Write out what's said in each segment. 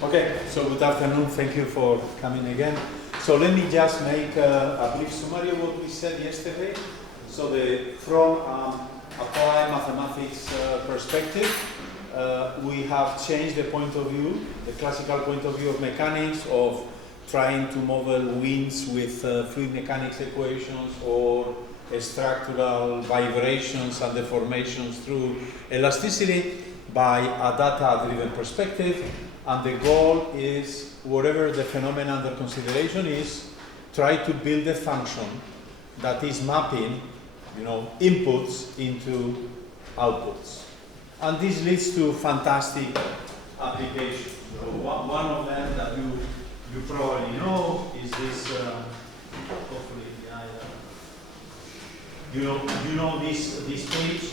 Okay, so good afternoon. Thank you for coming again. So let me just make a brief summary of what we said yesterday. So from applied mathematics perspective, we have changed the point of view, the classical point of view of mechanics, of trying to model winds with fluid mechanics equations or structural vibrations and deformations through elasticity by a data-driven perspective. And the goal is, whatever the phenomenon under consideration is, try to build a function that is mapping, inputs into outputs. And this leads to fantastic applications. So one of them that you probably know is this. Hopefully, you know this page.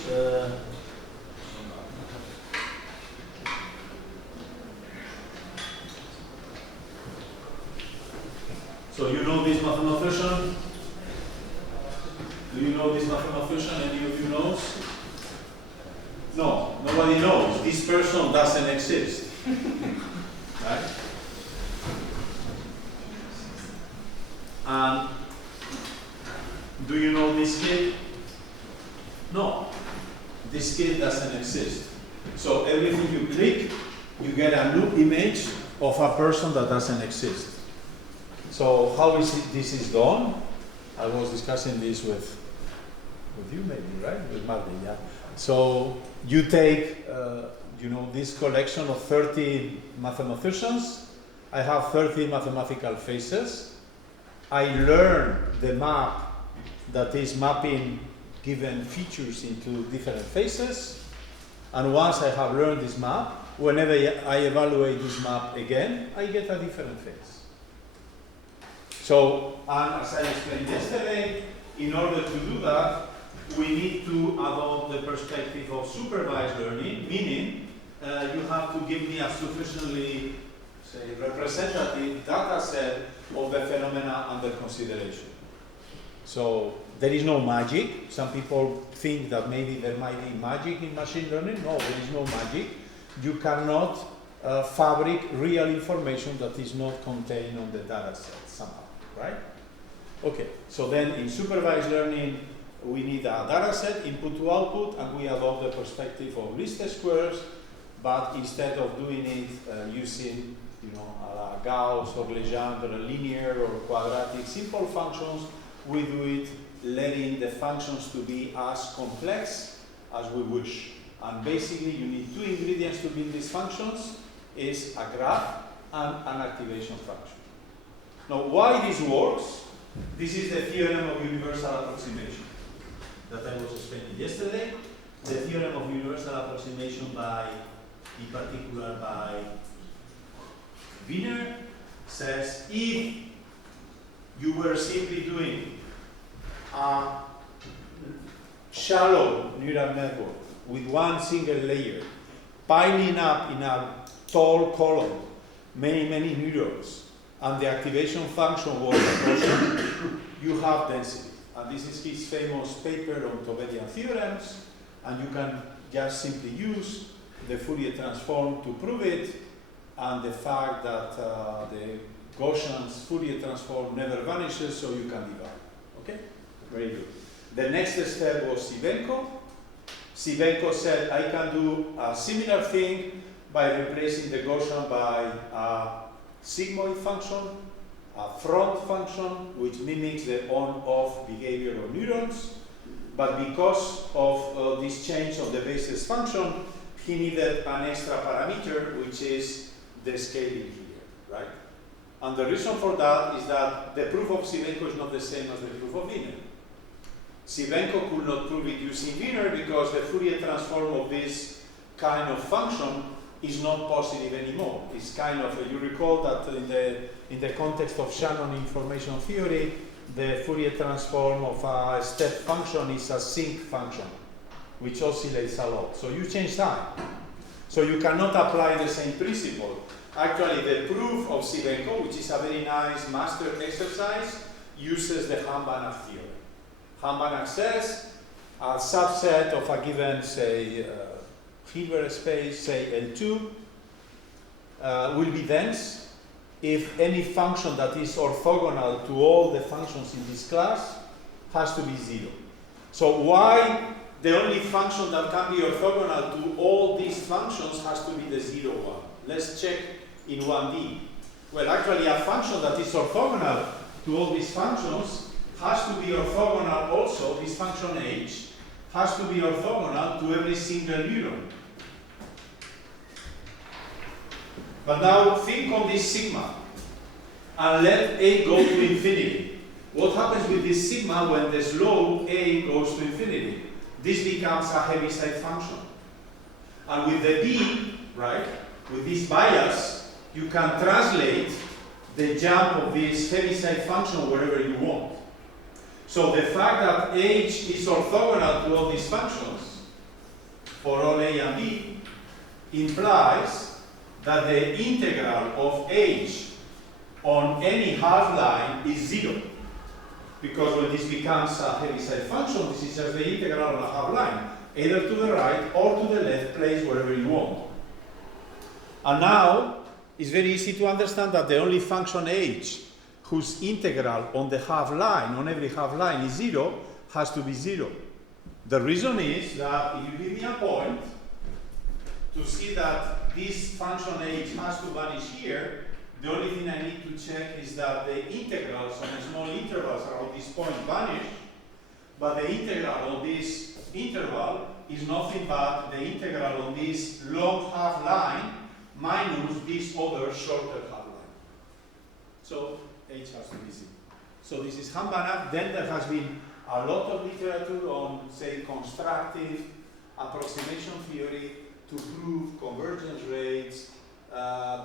So you know this mathematician? Do you know this mathematician? Any of you knows? No, nobody knows. This person doesn't exist. Right? And do you know this kid? No, this kid doesn't exist. So everything you click, you get a new image of a person that doesn't exist. So how this is done? I was discussing this with you maybe, right? With Martin, yeah. So you take, this collection of 30 mathematicians. I have 30 mathematical faces. I learn the map that is mapping given features into different faces. And once I have learned this map, whenever I evaluate this map again, I get a different face. So, and as I explained yesterday, in order to do that, we need to adopt the perspective of supervised learning, meaning you have to give me a sufficiently, say, representative data set of the phenomena under consideration. So there is no magic. Some people think that maybe there might be magic in machine learning. No, there is no magic. You cannot fabric real information that is not contained on the data set somehow. Right? Okay, so then in supervised learning, we need a data set, input to output, and we adopt the perspective of least squares, but instead of doing it using, a la Gauss or Legendre, linear or quadratic simple functions, we do it letting the functions to be as complex as we wish. And basically, you need two ingredients to build these functions, is a graph and an activation function. Now, why this works? This is the theorem of universal approximation that I was explaining yesterday. The theorem of universal approximation in particular by Wiener, says if you were simply doing a shallow neural network with one single layer, piling up in a tall column many neurons, and the activation function was a quotient, you have density. And this is his famous paper on Tobelian theorems, and you can just simply use the Fourier transform to prove it, and the fact that the Gaussian's Fourier transform never vanishes, so you can divide. Okay? Very good. The next step was Sivenko. Sivenko said, I can do a similar thing by replacing the Gaussian by a sigmoid function, a front function, which mimics the on-off behavior of neurons. But because of this change of the basis function, he needed an extra parameter, which is the scaling here, right? And the reason for that is that the proof of Sivenko is not the same as the proof of Wiener. Sivenko could not prove it using Wiener because the Fourier transform of this kind of function is not positive anymore. It's kind of, you recall that in the context of Shannon information theory, the Fourier transform of a step function is a sinc function, which oscillates a lot. So you change time. So you cannot apply the same principle. Actually, the proof of Sivenko, which is a very nice master exercise, uses the Ham-Banach theorem. Ham-Banach says a subset of a given, say, Hilbert space, say L2, will be dense if any function that is orthogonal to all the functions in this class has to be 0. So why the only function that can be orthogonal to all these functions has to be the 0 one? Let's check in 1D. Well, actually a function that is orthogonal to all these functions has to be orthogonal also, this function h, has to be orthogonal to every single neuron. But now think on this sigma and let a go to infinity. What happens with this sigma when the slope a goes to infinity? This becomes a Heaviside function. And with the b, right, with this bias, you can translate the jump of this Heaviside function wherever you want. So the fact that h is orthogonal to all these functions, for all a and b, implies that the integral of h on any half line is 0. Because when this becomes a Heaviside function, this is just the integral on a half line, either to the right or to the left, place wherever you want. And now, it's very easy to understand that the only function h whose integral on the half line, on every half line is 0, has to be 0. The reason is that if you give me a point to see that this function h has to vanish here, the only thing I need to check is that the integrals on small intervals around this point vanish, but the integral on this interval is nothing but the integral on this long half line minus this other shorter half line. So h has to be 0. So this is Hambanach. Then there has been a lot of literature on, say, constructive approximation theory to prove convergence rates.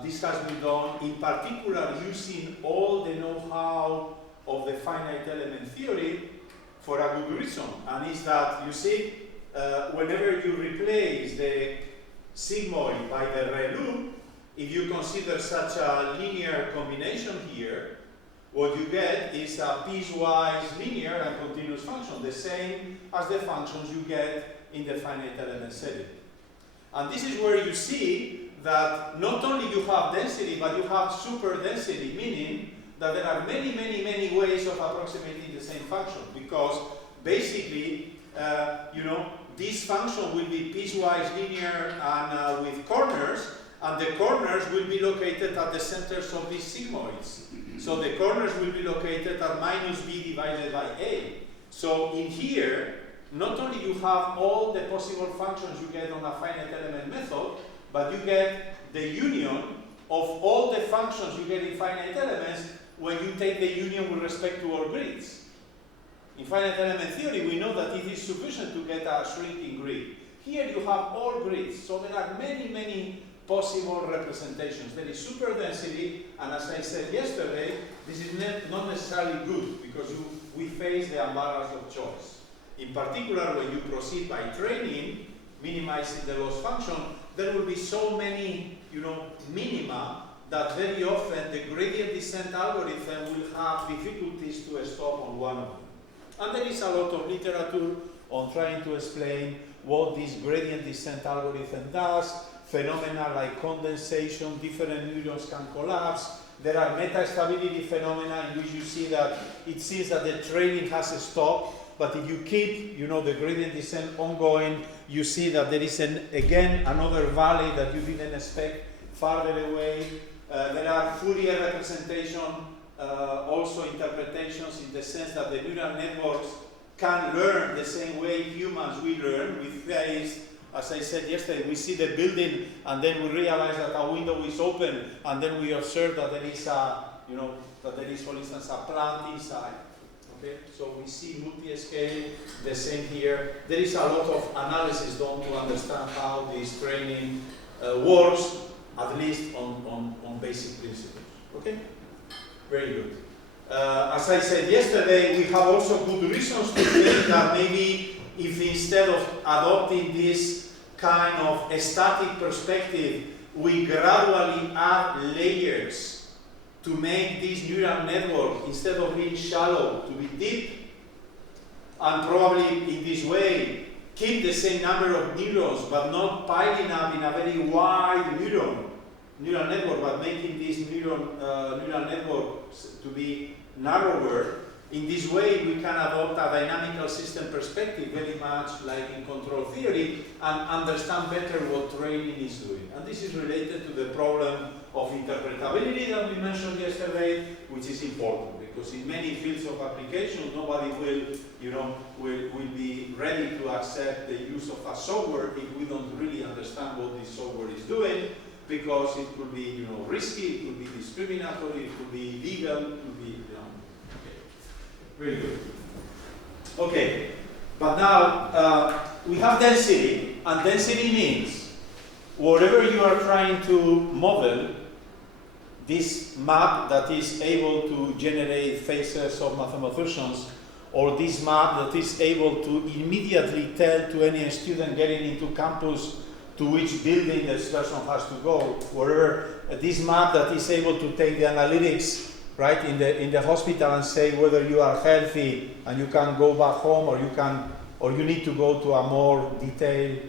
This has been done in particular using all the know-how of the finite element theory for a good reason. And is that, you see, whenever you replace the sigmoid by the ReLU, if you consider such a linear combination here, what you get is a piecewise linear and continuous function, the same as the functions you get in the finite element setting. And this is where you see that not only you have density, but you have super density, meaning that there are many, many, many ways of approximating the same function, because basically, this function will be piecewise linear and with corners, and the corners will be located at the centers of these sigmoids. So the corners will be located at minus b divided by a. So in here, not only you have all the possible functions you get on a finite element method, but you get the union of all the functions you get in finite elements when you take the union with respect to all grids. In finite element theory, we know that it is sufficient to get a shrinking grid. Here you have all grids, so there are many, many possible representations. There is super density, and as I said yesterday, this is not necessarily good because we face the embarrass of choice. In particular, when you proceed by training, minimizing the loss function, there will be so many, minima that very often the gradient descent algorithm will have difficulties to stop on one of them. And there is a lot of literature on trying to explain what this gradient descent algorithm does. Phenomena like condensation, different neurons can collapse. There are meta-stability phenomena in which you see that it seems that the training has stopped, but if you keep, the gradient descent ongoing, you see that there is again another valley that you didn't expect farther away. There are Fourier representation, also interpretations in the sense that the neural networks can learn the same way humans will learn. We face, as I said yesterday, we see the building and then we realize that a window is open and then we observe that there is for instance, a plant inside. Okay? So we see multi-scale, the same here. There is a lot of analysis done to understand how this training works, at least on basic principles. Okay? Very good. As I said yesterday, we have also good reasons to think that maybe if instead of adopting this kind of static perspective, we gradually add layers to make this neural network, instead of being shallow, to be deep, and probably in this way keep the same number of neurons but not piling up in a very wide neuron, neural network, but making these neural networks to be narrower. In this way, we can adopt a dynamical system perspective, very much like in control theory, and understand better what training is doing. And this is related to the problem of interpretability that we mentioned yesterday, which is important because in many fields of application, nobody will, will be ready to accept the use of a software if we don't really understand what this software is doing, because it could be, risky, it could be discriminatory, it could be illegal, it could be, Very good. Okay, but now we have density, and density means whatever you are trying to model, this map that is able to generate faces of mathematicians, or this map that is able to immediately tell to any student getting into campus to which building this person has to go, whatever, this map that is able to take the analytics right in the hospital and say whether you are healthy and you can go back home, or you need to go to a more detailed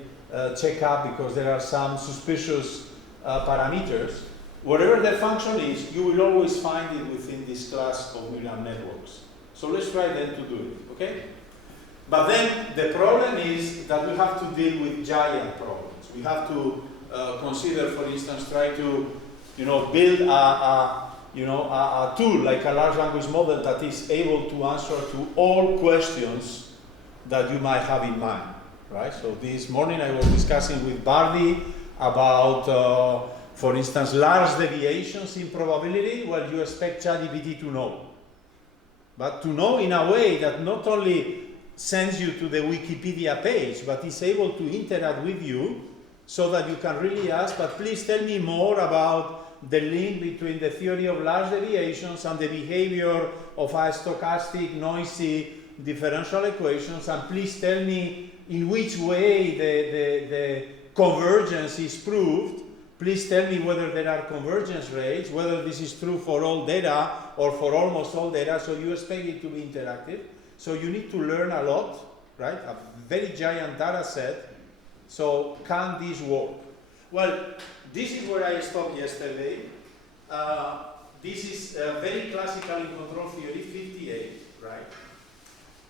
checkup because there are some suspicious parameters. Whatever the function is, you will always find it within this class of neural networks. So let's try then to do it, okay? But then the problem is that we have to deal with giant problems. We have to consider, for instance, try to build a tool like a large language model that is able to answer to all questions that you might have in mind, right? So this morning I was discussing with Bardi about, for instance, large deviations in probability. Well, you expect ChatGPT to know, but to know in a way that not only sends you to the Wikipedia page, but is able to interact with you so that you can really ask, but please tell me more about the link between the theory of large deviations and the behavior of a stochastic, noisy differential equations, and please tell me in which way the convergence is proved. Please tell me whether there are convergence rates, whether this is true for all data or for almost all data, so you expect it to be interactive. So you need to learn a lot, right? A very giant data set. So can this work? Well, this is where I stopped yesterday. This is very classical in control theory, 58, right?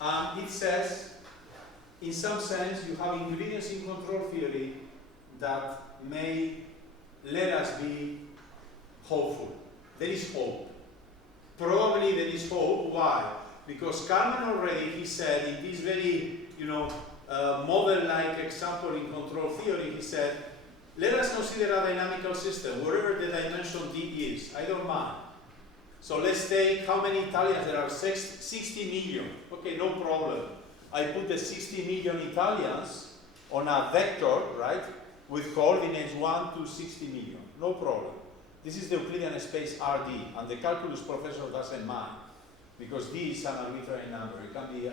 And it says, in some sense, you have ingredients in control theory that may let us be hopeful. There is hope. Probably there is hope. Why? Because Carmen already, he said, in this very, model-like example in control theory, he said, let us consider a dynamical system, wherever the dimension d is. I don't mind. So let's take how many Italians there are, 60 million. Okay, no problem. I put the 60 million Italians on a vector, right, with coordinates 1 to 60 million. No problem. This is the Euclidean space Rd, and the calculus professor doesn't mind, because D is an arbitrary number. It can be,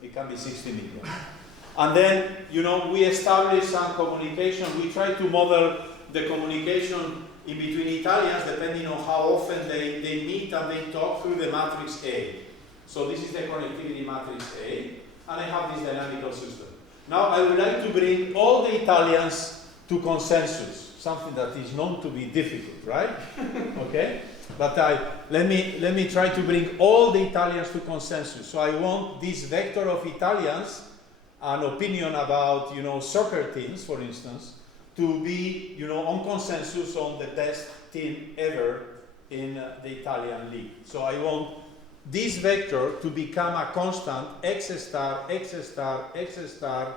it can be 60 million. And then, we establish some communication. We try to model the communication in between Italians depending on how often they meet and they talk through the matrix A. So this is the connectivity matrix A, and I have this dynamical system. Now I would like to bring all the Italians to consensus, something that is known to be difficult, right? Okay? But let me try to bring all the Italians to consensus. So I want this vector of Italians, an opinion about, soccer teams, for instance, to be, on consensus on the best team ever in the Italian league. So I want this vector to become a constant x star, x star, x star,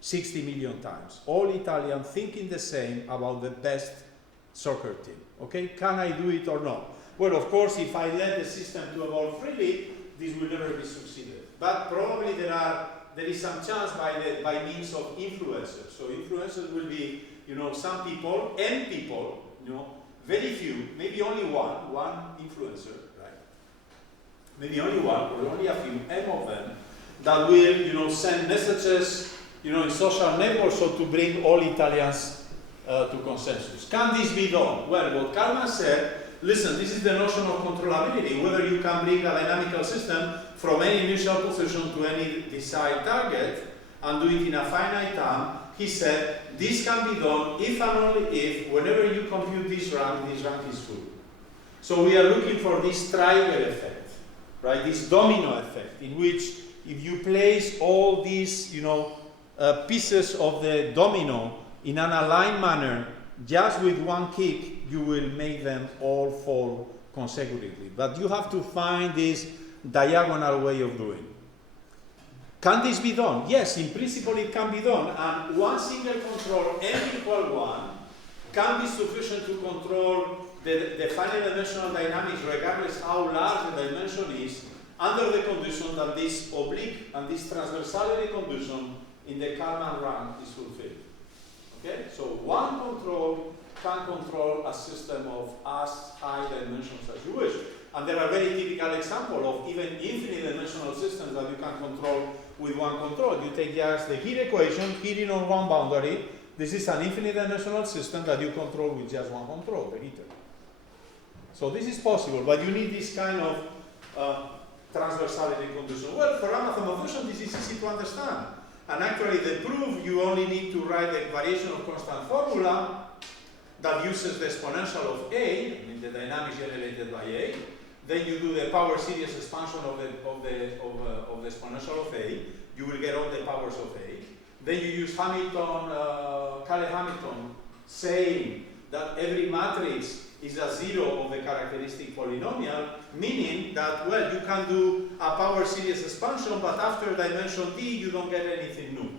60 million times. All Italians thinking the same about the best soccer team. Okay, can I do it or not? Well, of course, if I let the system to evolve freely, this will never be succeeded. But probably there is some chance by means of influencers. So influencers will be, some people, n people, very few, maybe only one influencer, right? Maybe only one, or only a few, n of them, that will, send messages, in social networks, so to bring all Italians to consensus. Can this be done? Well, what Carmen said, listen, this is the notion of controllability, whether you can bring a dynamical system from any initial position to any desired target and do it in a finite time. he said, this can be done if and only if, whenever you compute this rank is full. So we are looking for this trigger effect, right? This domino effect, in which if you place all these, pieces of the domino in an aligned manner, just with one kick, you will make them all fall consecutively. But you have to find this diagonal way of doing. Can this be done? Yes, in principle it can be done. And one single control, n equal 1, can be sufficient to control the finite dimensional dynamics regardless how large the dimension is, under the condition that this oblique and this transversality condition in the Kalman rank is fulfilled. Okay? So one control can control a system of as high dimensions as you wish. And there are very typical examples of even infinite dimensional systems that you can control with one control. You take just the heat equation, heating on one boundary. This is an infinite dimensional system that you control with just one control, the heater. So this is possible, but you need this kind of transversality condition. Well, for a mathematician, this is easy to understand. And actually, the proof, you only need to write the variation of constant formula that uses the exponential of A, the dynamics generated by A. Then you do the power series expansion of the exponential of A. You will get all the powers of A. Then you use Hamilton, Cayley-Hamilton, saying that every matrix is a zero of the characteristic polynomial, meaning that, well, you can do a power series expansion, but after dimension D, you don't get anything new.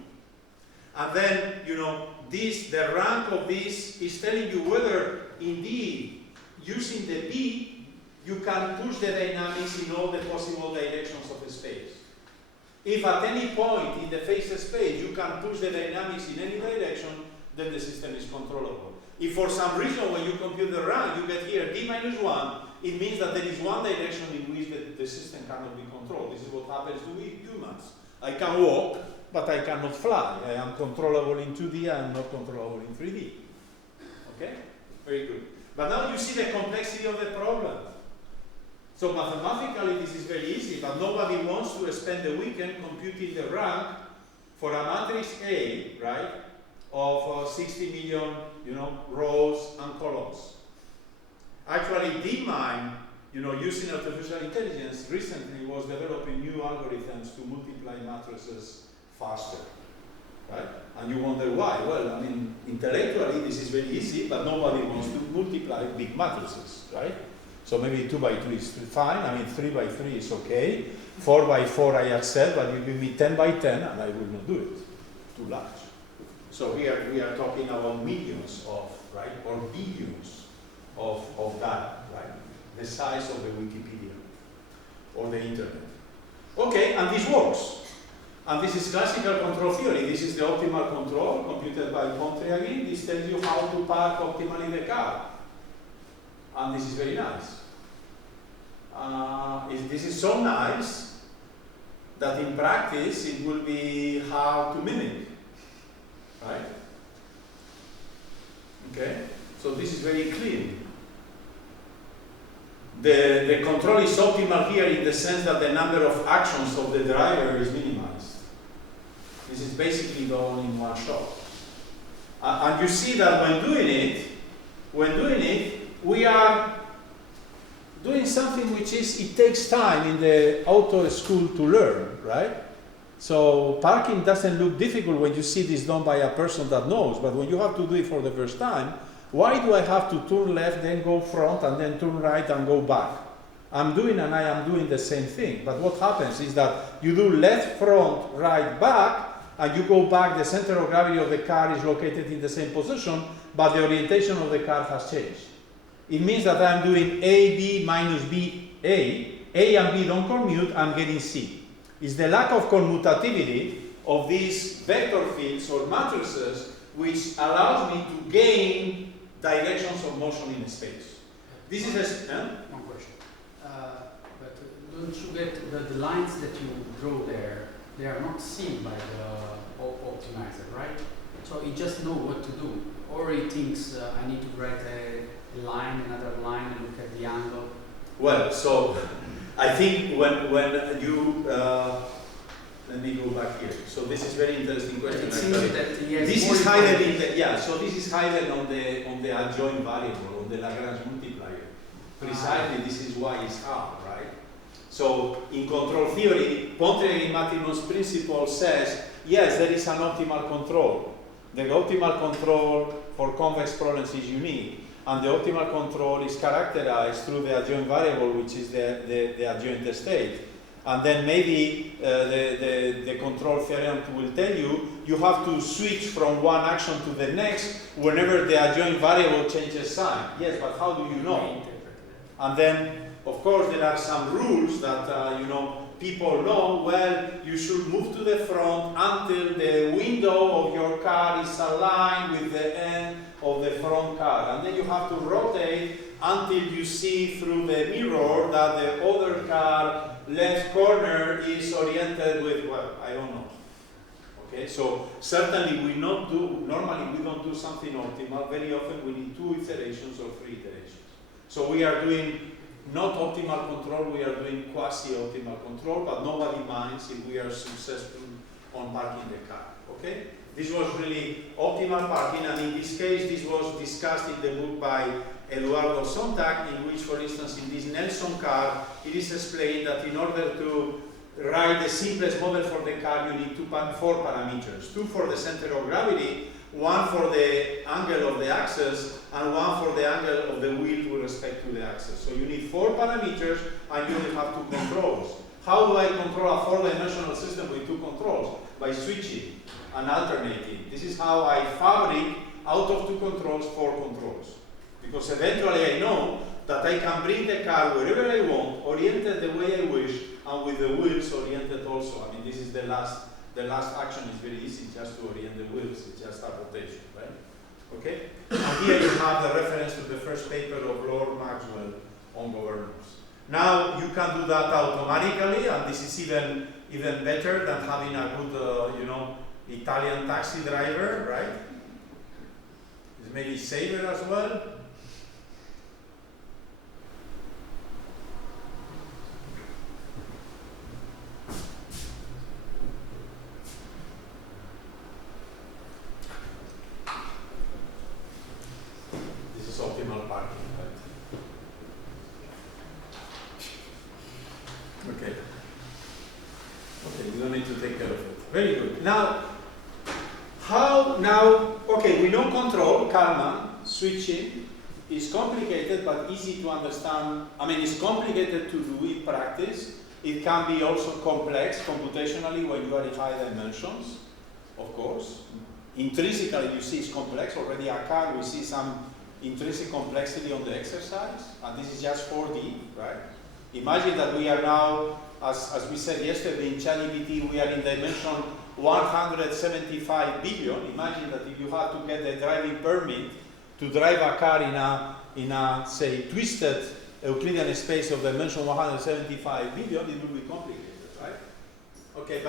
And then, the rank of this is telling you whether, indeed, using the B, you can push the dynamics in all the possible directions of the space. If at any point in the phase space you can push the dynamics in any direction, then the system is controllable. If for some reason when you compute the rank, you get here d minus 1, it means that there is one direction in which the system cannot be controlled. This is what happens to humans. I can walk, but I cannot fly. I am controllable in 2D, I am not controllable in 3D. Okay? Very good. But now you see the complexity of the problem. So mathematically this is very easy, but nobody wants to spend the weekend computing the rank for a matrix A, right, of 60 million, rows and columns. Actually, DeepMind, using artificial intelligence, recently was developing new algorithms to multiply matrices faster, right? And you wonder why? Well, I mean, intellectually this is very easy, but nobody wants to multiply big matrices, right? So maybe 2 by 2 is fine. I mean, 3 by 3 is okay. 4 by 4 I accept, but you give me 10 by 10, and I will not do it. Too large. So here we are talking about millions of, right, or billions of data, right? The size of the Wikipedia or the internet. Okay, and this works. And this is classical control theory. This is the optimal control computed by Pontryagin. This tells you how to park optimally the car. And this is very nice. This is so nice that in practice it will be hard to mimic, right? Okay, so this is very clean. The control is optimal here in the sense that the number of actions of the driver is minimized. This is basically done in one shot. And you see that when doing it, we are doing something which is, it takes time in the auto school to learn, right? So parking doesn't look difficult when you see this done by a person that knows, but when you have to do it for the first time, why do I have to turn left, then go front, and then turn right and go back? I am doing the same thing, but what happens is that you do left, front, right, back, and you go back, the center of gravity of the car is located in the same position, but the orientation of the car has changed. It means that I'm doing A, B minus B, A and B don't commute, I'm getting C. It's the lack of commutativity of these vector fields or matrices which allows me to gain directions of motion in space. This is one question. But don't you get the lines that you draw there, they are not seen by the optimizer, right? So it just knows what to do. Or it thinks I need to write a line, another line, and look at the angle. Well, so I think when you Let me go back here. So this is very interesting question. It seems actually. that he has This more is hidden in information. the, yeah, so this is hidden on the adjoint variable, on the Lagrange multiplier. Precisely, this is why it's hard, right? So in control theory, Pontryagin-Mathimos principle says, yes, there is an optimal control. The optimal control for convex problems is unique, and the optimal control is characterized through the adjoint variable, which is the adjoint state. And then maybe the control theorem will tell you, you have to switch from one action to the next whenever the adjoint variable changes sign. Yes, but how do you know? And then, of course, there are some rules that, people know. Well, you should move to the front until the window of your car is aligned with the end of the front car. And then you have to rotate until you see through the mirror that the other car left corner is oriented with, well, I don't know. Okay, so certainly normally we don't do something optimal. Very often we need 2 iterations or 3 iterations. So we are doing not optimal control, we are doing quasi-optimal control, but nobody minds if we are successful on parking the car, okay? This was really optimal parking, and in this case, this was discussed in the book by Eduardo Sontag, in which, for instance, in this Nelson car, it is explained that in order to write the simplest model for the car, you need 4 parameters. 2 for the center of gravity, 1 for the angle of the axis, and 1 for the angle of the wheel with respect to the axis. So you need 4 parameters, and you will have 2 controls. How do I control a 4-dimensional system with 2 controls? By switching and alternating. This is how I fabric out of 2 controls 4 controls. Because eventually I know that I can bring the car wherever I want, oriented the way I wish, and with the wheels oriented also. I mean, this is the last action is very easy, just to orient the wheels. It's just a rotation, right? Okay? And here you have the reference to the first paper of Lord Maxwell on governors. Now you can do that automatically, and this is even better than having a good, Italian taxi driver, right? It's maybe safer as well. Optimal parking, right? Okay. Okay, we don't need to take care of it. Very good. Now, okay, we know control, Kalman, switching is complicated but easy to understand. I mean, it's complicated to do in practice. It can be also complex computationally when you are in high dimensions, of course. Intrinsically, you see it's complex. Already a car, we see some intrinsic complexity on the exercise, and this is just 4D, right? Imagine that we are now, as we said yesterday in ChatGPT, we are in dimension 175 billion. Imagine that if you had to get a driving permit to drive a car in a say, twisted Euclidean space of dimension 175 billion, it will be complicated, right? Okay,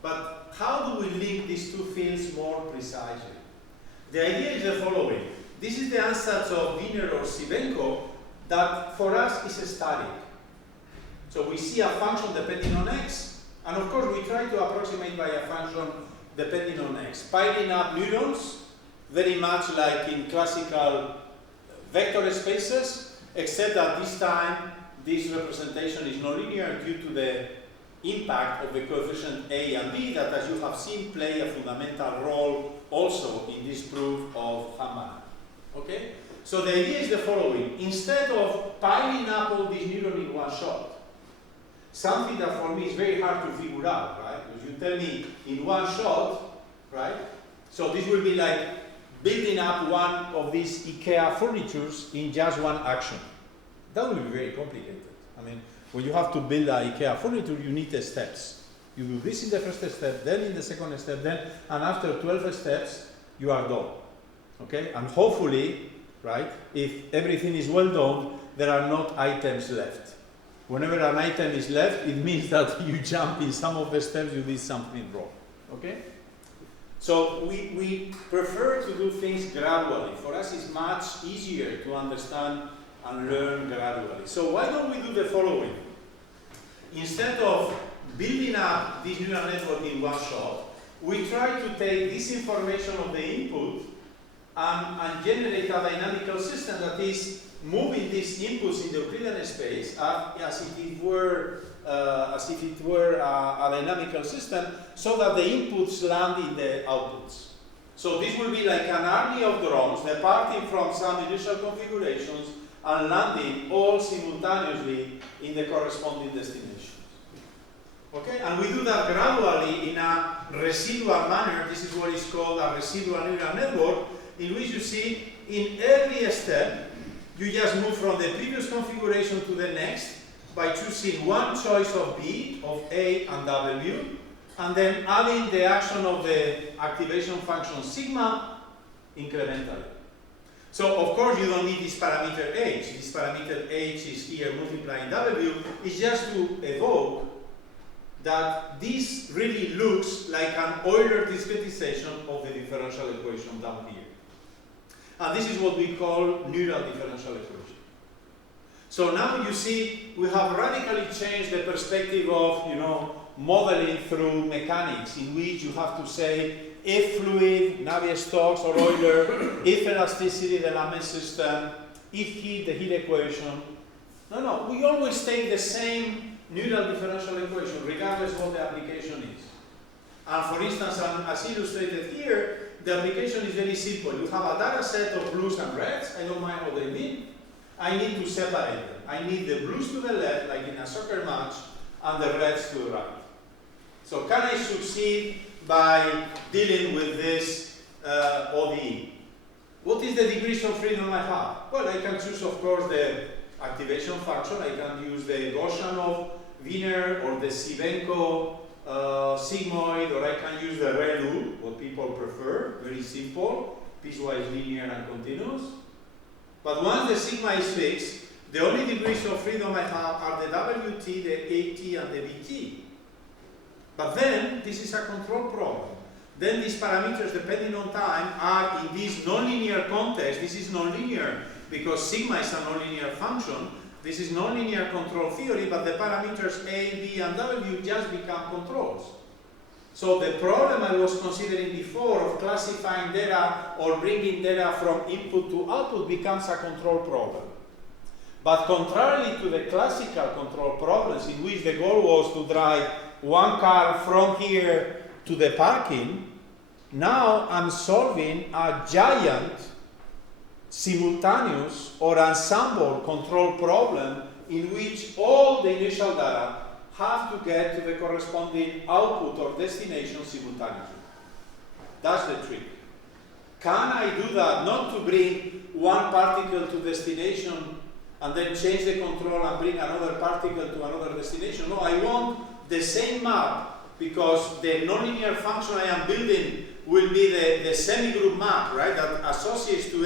but how do we link these 2 fields more precisely? The idea is the following. This is the ansatz of Wiener or Sivenko that for us is static. So we see a function depending on x, and of course we try to approximate by a function depending on x. Piling up neurons, very much like in classical vector spaces, except that this time this representation is nonlinear due to the impact of the coefficient a and b that, as you have seen, play a fundamental role also in this proof of Hammond. Okay? So the idea is the following. Instead of piling up all these neurons in one shot, something that for me is very hard to figure out, right? Because you tell me in one shot, right? So this will be like building up one of these IKEA furnitures in just one action. That will be very complicated. I mean, when you have to build an IKEA furniture, you need the steps. You do this in the first step, then in the second step, and after 12 steps, you are done. Okay, and hopefully, right, if everything is well done, there are not items left. Whenever an item is left, it means that you jump in some of the steps, you did something wrong. Okay? So we prefer to do things gradually. For us, it's much easier to understand and learn gradually. So why don't we do the following? Instead of building up this neural network in one shot, we try to take this information of the input and generate a dynamical system that is moving these inputs in the Euclidean space as if it were a dynamical system, so that the inputs land in the outputs. So this will be like an army of drones departing from some initial configurations and landing all simultaneously in the corresponding destinations. Okay, and we do that gradually in a residual manner. This is what is called a residual neural network, in which you see in every step you just move from the previous configuration to the next by choosing one choice of B, of A and W, and then adding the action of the activation function sigma incrementally. So of course you don't need this parameter H. This parameter H is here multiplying W. It's just to evoke that this really looks like an Euler discretization of the differential equation down here. And this is what we call neural differential equation. So now you see we have radically changed the perspective of, modeling through mechanics, in which you have to say if fluid, Navier-Stokes or Euler, if elasticity, the Lamé system, if heat, the heat equation. No, we always take the same neural differential equation, regardless of what the application is. And for instance, as illustrated here, the application is very simple. You have a data set of blues and reds. I don't mind what they mean. I need to separate them. I need the blues to the left, like in a soccer match, and the reds to the right. So can I succeed by dealing with this ODE? What is the degrees of freedom I have? Well, I can choose, of course, the activation function. I can use the Gaussian Wiener or the Sivenko sigmoid, or I can use the ReLU, what people prefer, very simple, piecewise linear and continuous. But once the sigma is fixed, the only degrees of freedom I have are the WT, the AT, and the BT. But then, this is a control problem. Then these parameters, depending on time, are in this nonlinear context. This is nonlinear because sigma is a nonlinear function. This is nonlinear control theory, but the parameters A, B, and W just become controls. So the problem I was considering before of classifying data or bringing data from input to output becomes a control problem. But contrarily to the classical control problems, in which the goal was to drive one car from here to the parking, now I'm solving a giant simultaneous or ensemble control problem in which all the initial data have to get to the corresponding output or destination simultaneously. That's the trick. Can I do that not to bring one particle to destination and then change the control and bring another particle to another destination? No, I want the same map, because the nonlinear function I am building will be the semi-group map, right, that associates to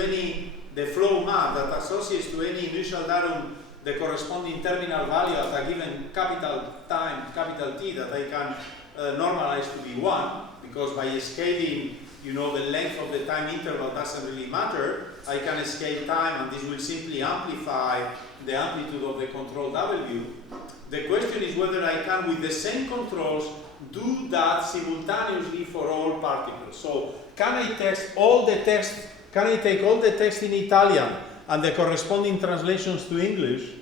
the flow map that associates to any initial datum the corresponding terminal value at a given capital time, capital T, that I can normalize to be 1, because by scaling, the length of the time interval doesn't really matter. I can scale time, and this will simply amplify the amplitude of the control W. The question is whether I can, with the same controls, do that simultaneously for all particles. So can I test all the text? Can I take all the text in Italian and the corresponding translations to English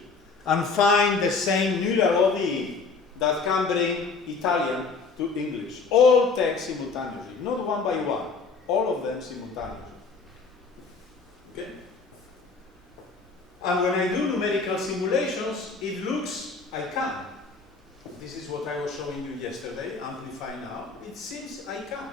and find the same neural ODE that can bring Italian to English? All text simultaneously, not one by one, all of them simultaneously. Okay? And when I do numerical simulations, it looks I can. This is what I was showing you yesterday, amplify now. It seems I can.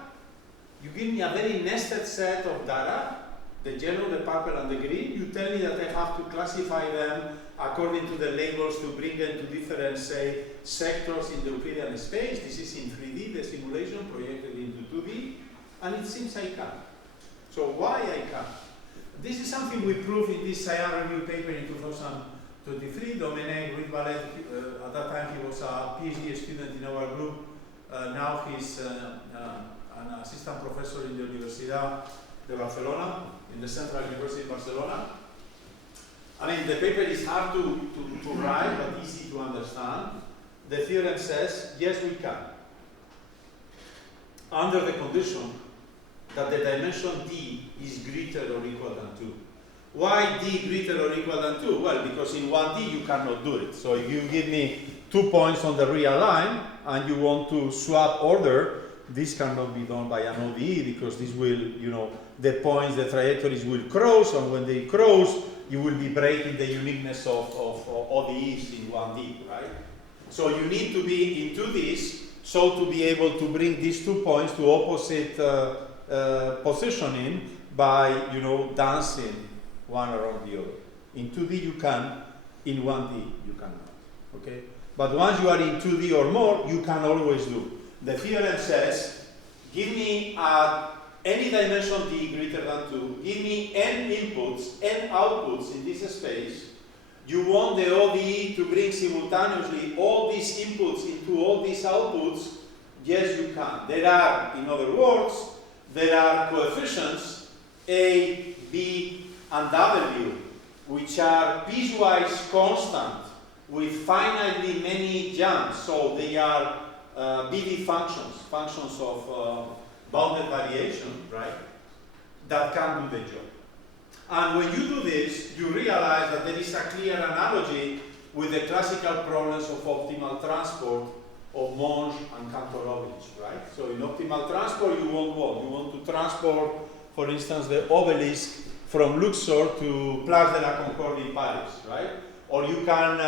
You give me a very nested set of data, the yellow, the purple, and the green. You tell me that I have to classify them according to the labels to bring them to different, say, sectors in the Euclidean space. This is in 3D, the simulation projected into 2D, and it seems I can. So why I can? This is something we proved in this Sayan review paper in 2023. Domenech Ruiz-Valet, at that time he was a PhD student in our group. Now he's an assistant professor in the Universidad de Barcelona, in the Central University of Barcelona. I mean, the paper is hard to write, but easy to understand. the theorem says, yes, we can. Under the condition that the dimension D is greater or equal than 2. Why D greater or equal than 2? Well, because in 1D you cannot do it. So if you give me 2 points on the real line and you want to swap order, this cannot be done by an ODE because this will, the points, the trajectories will cross, and when they cross, you will be breaking the uniqueness of ODEs in 1D, right? So you need to be into this, so to be able to bring these 2 points to opposite positioning by, dancing one around the other. In 2D you can, in 1D you cannot, okay? But once you are in 2D or more, you can always do. The theorem says, give me any dimension D greater than 2, give me n inputs, n outputs in this space. You want the ODE to bring simultaneously all these inputs into all these outputs. Yes, you can. There are, in other words, there are coefficients A, B, and W, which are piecewise constant with finitely many jumps. So they are BD functions of bounded variation, right, that can do the job. And when you do this, you realize that there is a clear analogy with the classical problems of optimal transport of Monge and Kantorovich, right? So in optimal transport, you want what? You want to transport, for instance, the obelisk from Luxor to Place de la Concorde in Paris, right? Or you can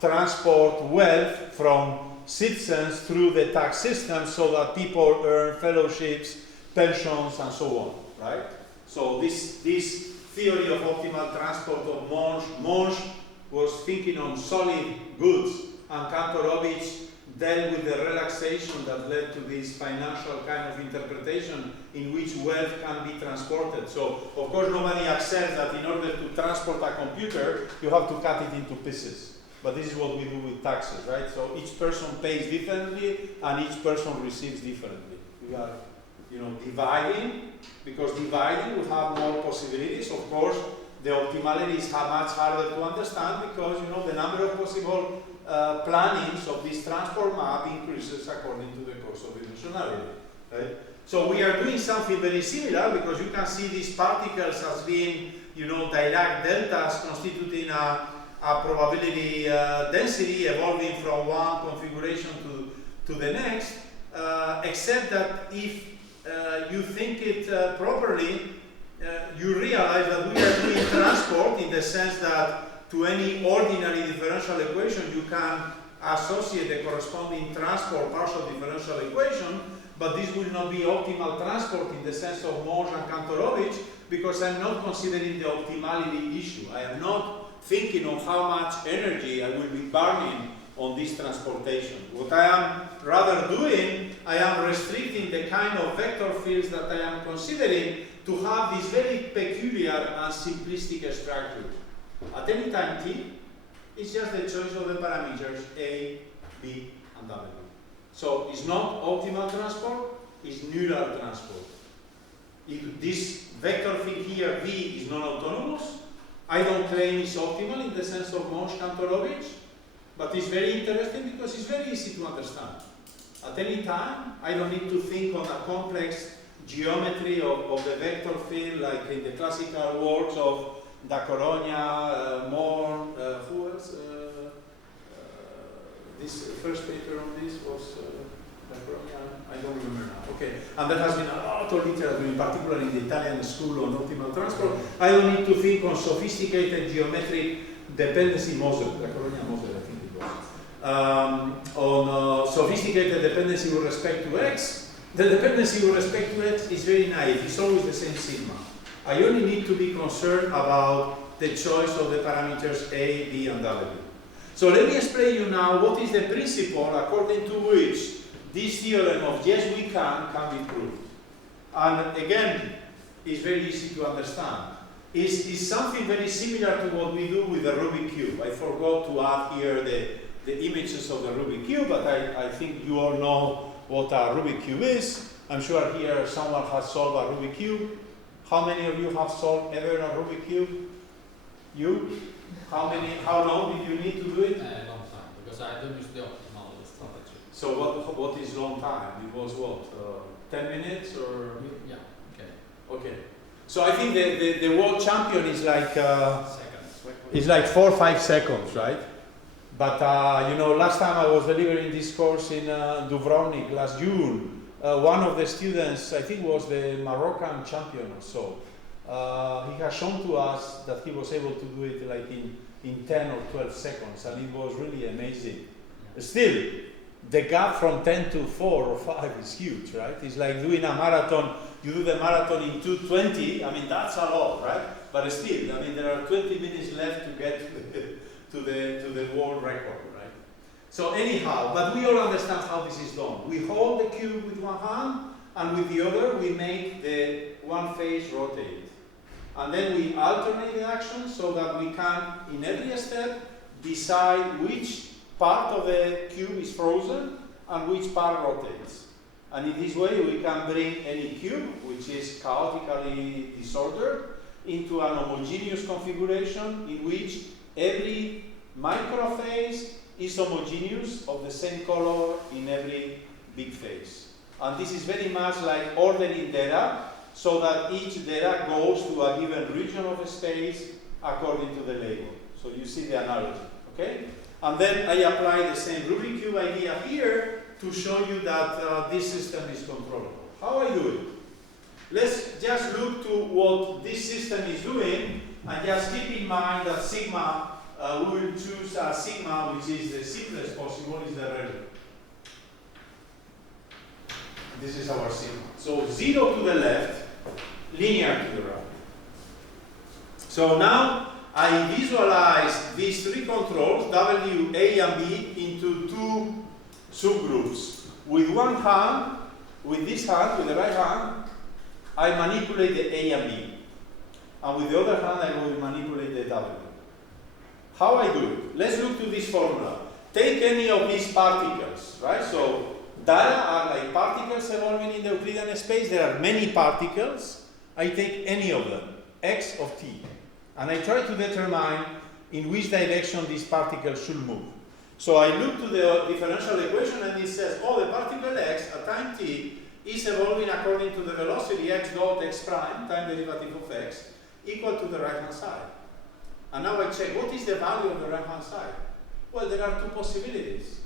transport wealth from citizens through the tax system so that people earn fellowships, pensions, and so on, right? So this theory of optimal transport of Monge was thinking on solid goods, and Kantorovich dealt with the relaxation that led to this financial kind of interpretation in which wealth can be transported. So, of course, nobody accepts that in order to transport a computer, you have to cut it into pieces. But this is what we do with taxes, right? So each person pays differently, and each person receives differently. We are, dividing, because dividing will have more possibilities. Of course, the optimality is much harder to understand because, the number of possible plannings of this transport map increases according to the cost of dimensionality, right? So we are doing something very similar because you can see these particles as being, Dirac deltas constituting a probability density evolving from one configuration to the next, except that if you think it properly, you realize that we are doing transport in the sense that to any ordinary differential equation you can associate the corresponding transport partial differential equation, but this will not be optimal transport in the sense of Monge and Kantorovich because I'm not considering the optimality issue. I am not thinking of how much energy I will be burning on this transportation. What I am rather doing, I am restricting the kind of vector fields that I am considering to have this very peculiar and simplistic structure. At any time t, it's just the choice of the parameters A, B, and W. So it's not optimal transport, it's neural transport. If this vector field here, V, is non-autonomous, I don't claim it's optimal in the sense of Monge-Kantorovich, but it's very interesting because it's very easy to understand. At any time, I don't need to think on a complex geometry of the vector field like in the classical works of Da Coruña, Moore, who else? This first paper on this was Da Coruña, I don't remember now. Okay, and there has been a lot of literature, in particular in the Italian school, on optimal transport. I don't need to think on sophisticated geometric dependency model, Da Coruña model, I think it was. On sophisticated dependency with respect to x. The dependency with respect to x is very naive, it's always the same sigma. I only need to be concerned about the choice of the parameters A, B, and W. So let me explain you now what is the principle according to which this theorem of yes we can be proved. And again, it's very easy to understand. It's something very similar to what we do with the Rubik Cube. I forgot to add here the images of the Rubik Cube, but I think you all know what a Rubik Cube is. I'm sure here someone has solved a Rubik Cube. How many of you have solved ever a Rubik Cube? You? How long did you need to do it? A long time, because I don't use the optimal So what is long time? It was what, 10 minutes or? Yeah, okay. Okay. So I think the world champion is like Seconds. it's like 4 or 5 seconds, right? But you know, last time I was delivering this course in Dubrovnik last June, one of the students, I think was the Moroccan champion or so, he has shown to us that he was able to do it like in 10 or 12 seconds, and it was really amazing. Yeah. Still, the gap from 10 to 4 or 5 is huge, right? It's like doing a marathon. You do the marathon in 2:20. I mean, that's a lot, right? But still, I mean, there are 20 minutes left to get to the world record, right? So anyhow, but we all understand how this is done. We hold the cube with one hand, and with the other we make the one face rotate. And then we alternate the action so that we can, in every step, decide which part of the cube is frozen and which part rotates. And in this way we can bring any cube, which is chaotically disordered, into an homogeneous configuration in which every microphase is homogeneous of the same color in every big phase. And this is very much like ordering data, so that each data goes to a given region of space according to the label. So you see the analogy, okay? And then I apply the same Rubik's Cube idea here to show you that this system is controllable. How I do it? Let's just look to what this system is doing, and just keep in mind that sigma, we will choose a sigma which is the simplest possible, is the relative. This is our sigma. So 0 to the left, linear to the right. So now I visualize these three controls, W, A, and B, into two subgroups. With one hand, with this hand, with the right hand, I manipulate the A and B. And with the other hand, I will manipulate the W. How I do it? Let's look to this formula. Take any of these particles, right? So data are like particles evolving in the Euclidean space. There are many particles. I take any of them, x of t. And I try to determine in which direction these particles should move. So I look to the differential equation, and it says, oh, the particle x at time t is evolving according to the velocity x dot x prime, time derivative of x, equal to the right-hand side. And now I check, what is the value of the right-hand side? Well, there are two possibilities.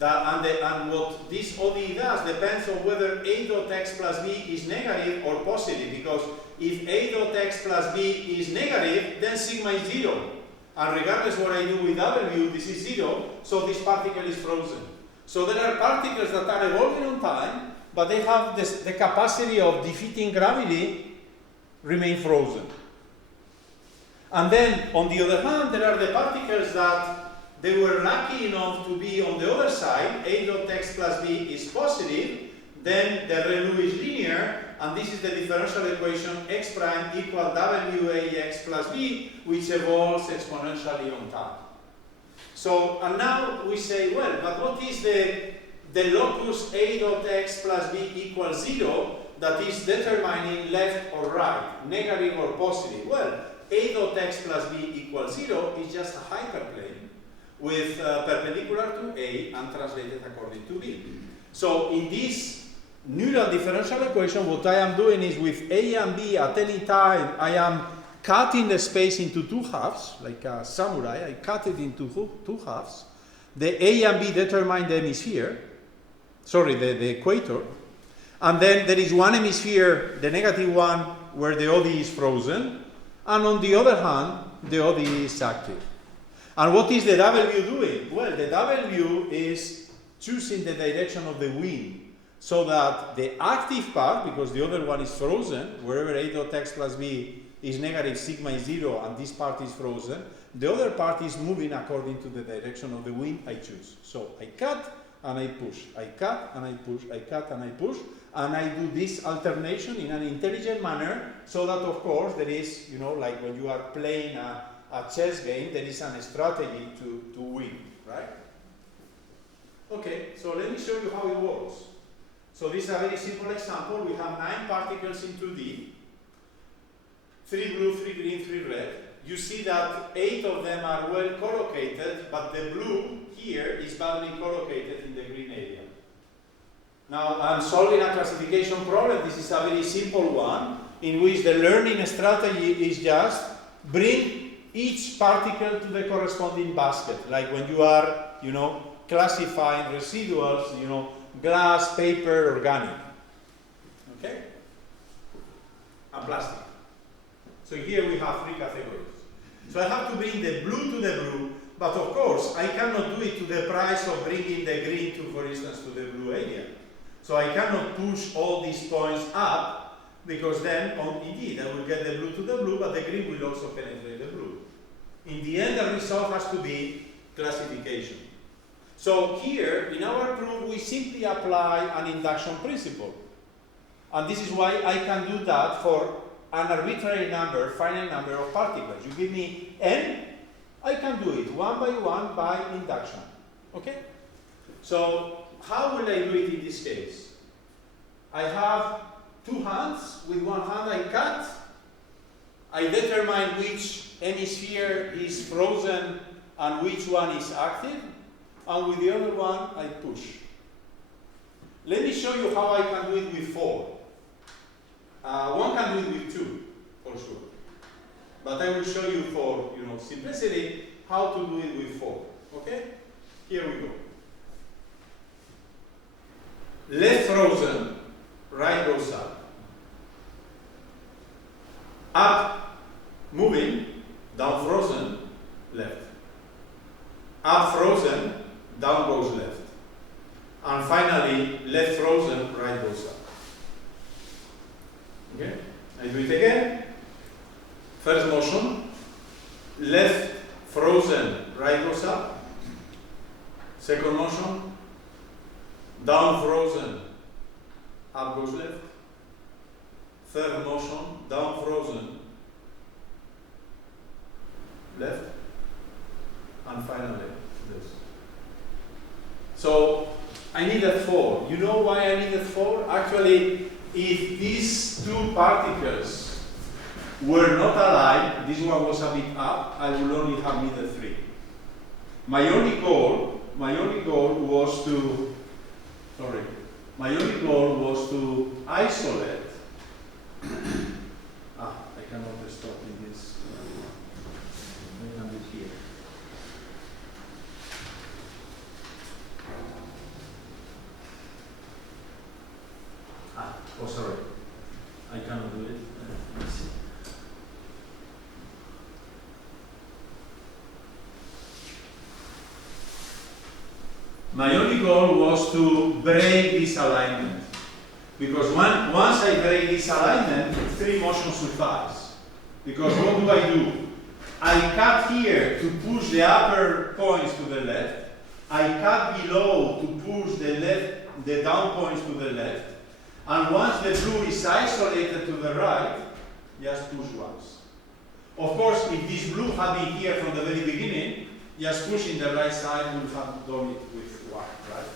And what this ODE does depends on whether a dot x plus b is negative or positive, because if a dot x plus b is negative, then sigma is 0. And regardless what I do with W, this is 0, so this particle is frozen. So there are particles that are evolving on time, but they have the capacity of defeating gravity, remain frozen. And then, on the other hand, there are the particles that they were lucky enough to be on the other side, a dot x plus b is positive, then the ReLU is linear, and this is the differential equation x prime equal WAX plus b, which evolves exponentially on time. So, and now we say, well, but what is the locus a dot x plus b equals 0 that is determining left or right, negative or positive? Well, a dot x plus b equals 0 is just a hyperplane with perpendicular to A and translated according to B. So in this neural differential equation, what I am doing is with A and B at any time, I am cutting the space into two halves, like a samurai, I cut it into two halves. The A and B determine the hemisphere, the equator, and then there is one hemisphere, the negative one, where the OD is frozen, and on the other hand, the OD is active. And what is the W doing? Well, the W is choosing the direction of the wind, so that the active part, because the other one is frozen, wherever a dot x plus b is negative, sigma is 0, and this part is frozen, the other part is moving according to the direction of the wind I choose. So I cut and I push, I cut and I push, I cut and I push, and I do this alternation in an intelligent manner, so that of course there is, like when you are playing a chess game, there is a strategy to win, right? Okay, so let me show you how it works. So this is a very simple example. We have 9 particles in 2D, 3 blue, 3 green, 3 red. you see that 8 of them are well collocated, but the blue here is badly collocated in the green area. Now, I'm solving a classification problem. This is a very simple one, in which the learning strategy is just bring each particle to the corresponding basket, like when you are, classifying residuals, glass, paper, organic, okay, and plastic. So here we have 3 categories. So I have to bring the blue to the blue, but of course I cannot do it to the price of bringing the green to, for instance, to the blue area. So I cannot push all these points up, because then, indeed, I will get the blue to the blue, but the green will also penetrate the blue. In the end, the result has to be classification. So here, in our proof, we simply apply an induction principle. And this is why I can do that for an arbitrary number, finite number of particles. You give me n, I can do it one by one by induction. Okay? So, how will I do it in this case? I have 2 hands. With one hand I cut. I determine which hemisphere is frozen and which one is active. And with the other one I push. Let me show you how I can do it with 4. One can do it with 2, for sure. But I will show you for simplicity how to do it with 4. Okay? Here we go. Left frozen, right goes up. Up, moving, down frozen, left. Up frozen, down goes left. And finally, left frozen, right goes up. Okay? I do it again. First motion, left frozen, right goes up. Second motion, down frozen, up goes left. Third motion, down frozen, left. And finally, this. So, I needed 4. You know why I needed 4? Actually, if these 2 particles were not aligned, this one was a bit up, I would only have needed 3. My only goal was to isolate. I cannot stop in this. I can do it here. Oh, sorry. I cannot do it. Let's see. My only goal was to break this alignment. Because once I break this alignment, 3 motions suffice. Because what do? I cut here to push the upper points to the left. I cut below to push the down points to the left. And once the blue is isolated to the right, just push once. Of course, if this blue had been here from the very beginning, just pushing the right side would have done it with white, right?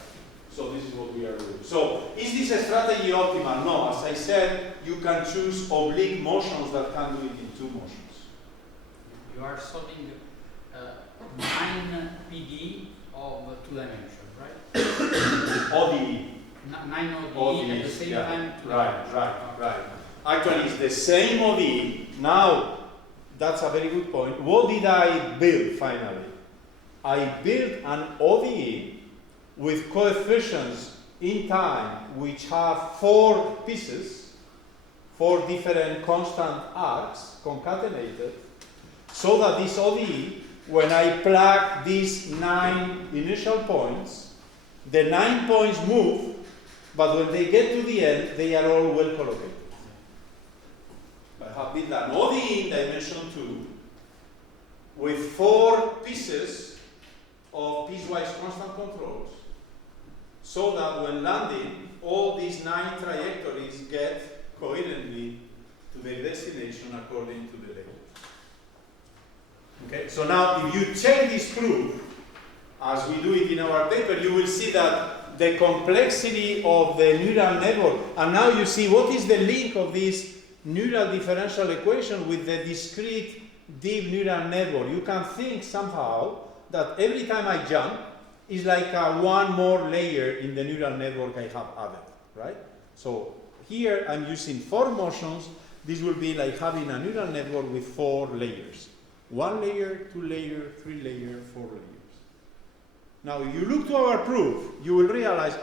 So this is what we are doing. So, is this a strategy optimal? No, as I said, you can choose oblique motions that can do it in 2 motions. You are solving 9 PD of 2 dimensions, right? ODE. 9 ODE at the same time. Right. Actually, it's the same ODE. Now, that's a very good point. What did I build finally? I built an ODE with coefficients in time which have 4 pieces, 4 different constant arcs concatenated, so that this ODE, when I plug these 9 initial points, the 9 points move, but when they get to the end, they are all well collocated. I have built an ODE in dimension 2 with 4 pieces of piecewise constant controls, so that when landing, all these 9 trajectories get coherently to their destination according to the label. Okay, so now if you check this proof, as we do it in our paper, you will see that the complexity of the neural network, and now you see what is the link of this neural differential equation with the discrete deep neural network, you can think somehow that every time I jump, is like one more layer in the neural network I have added, right? So here I'm using 4 motions. This will be like having a neural network with 4 layers. 1 layer, 2 layer, 3 layer, 4 layers. Now if you look to our proof, you will realize,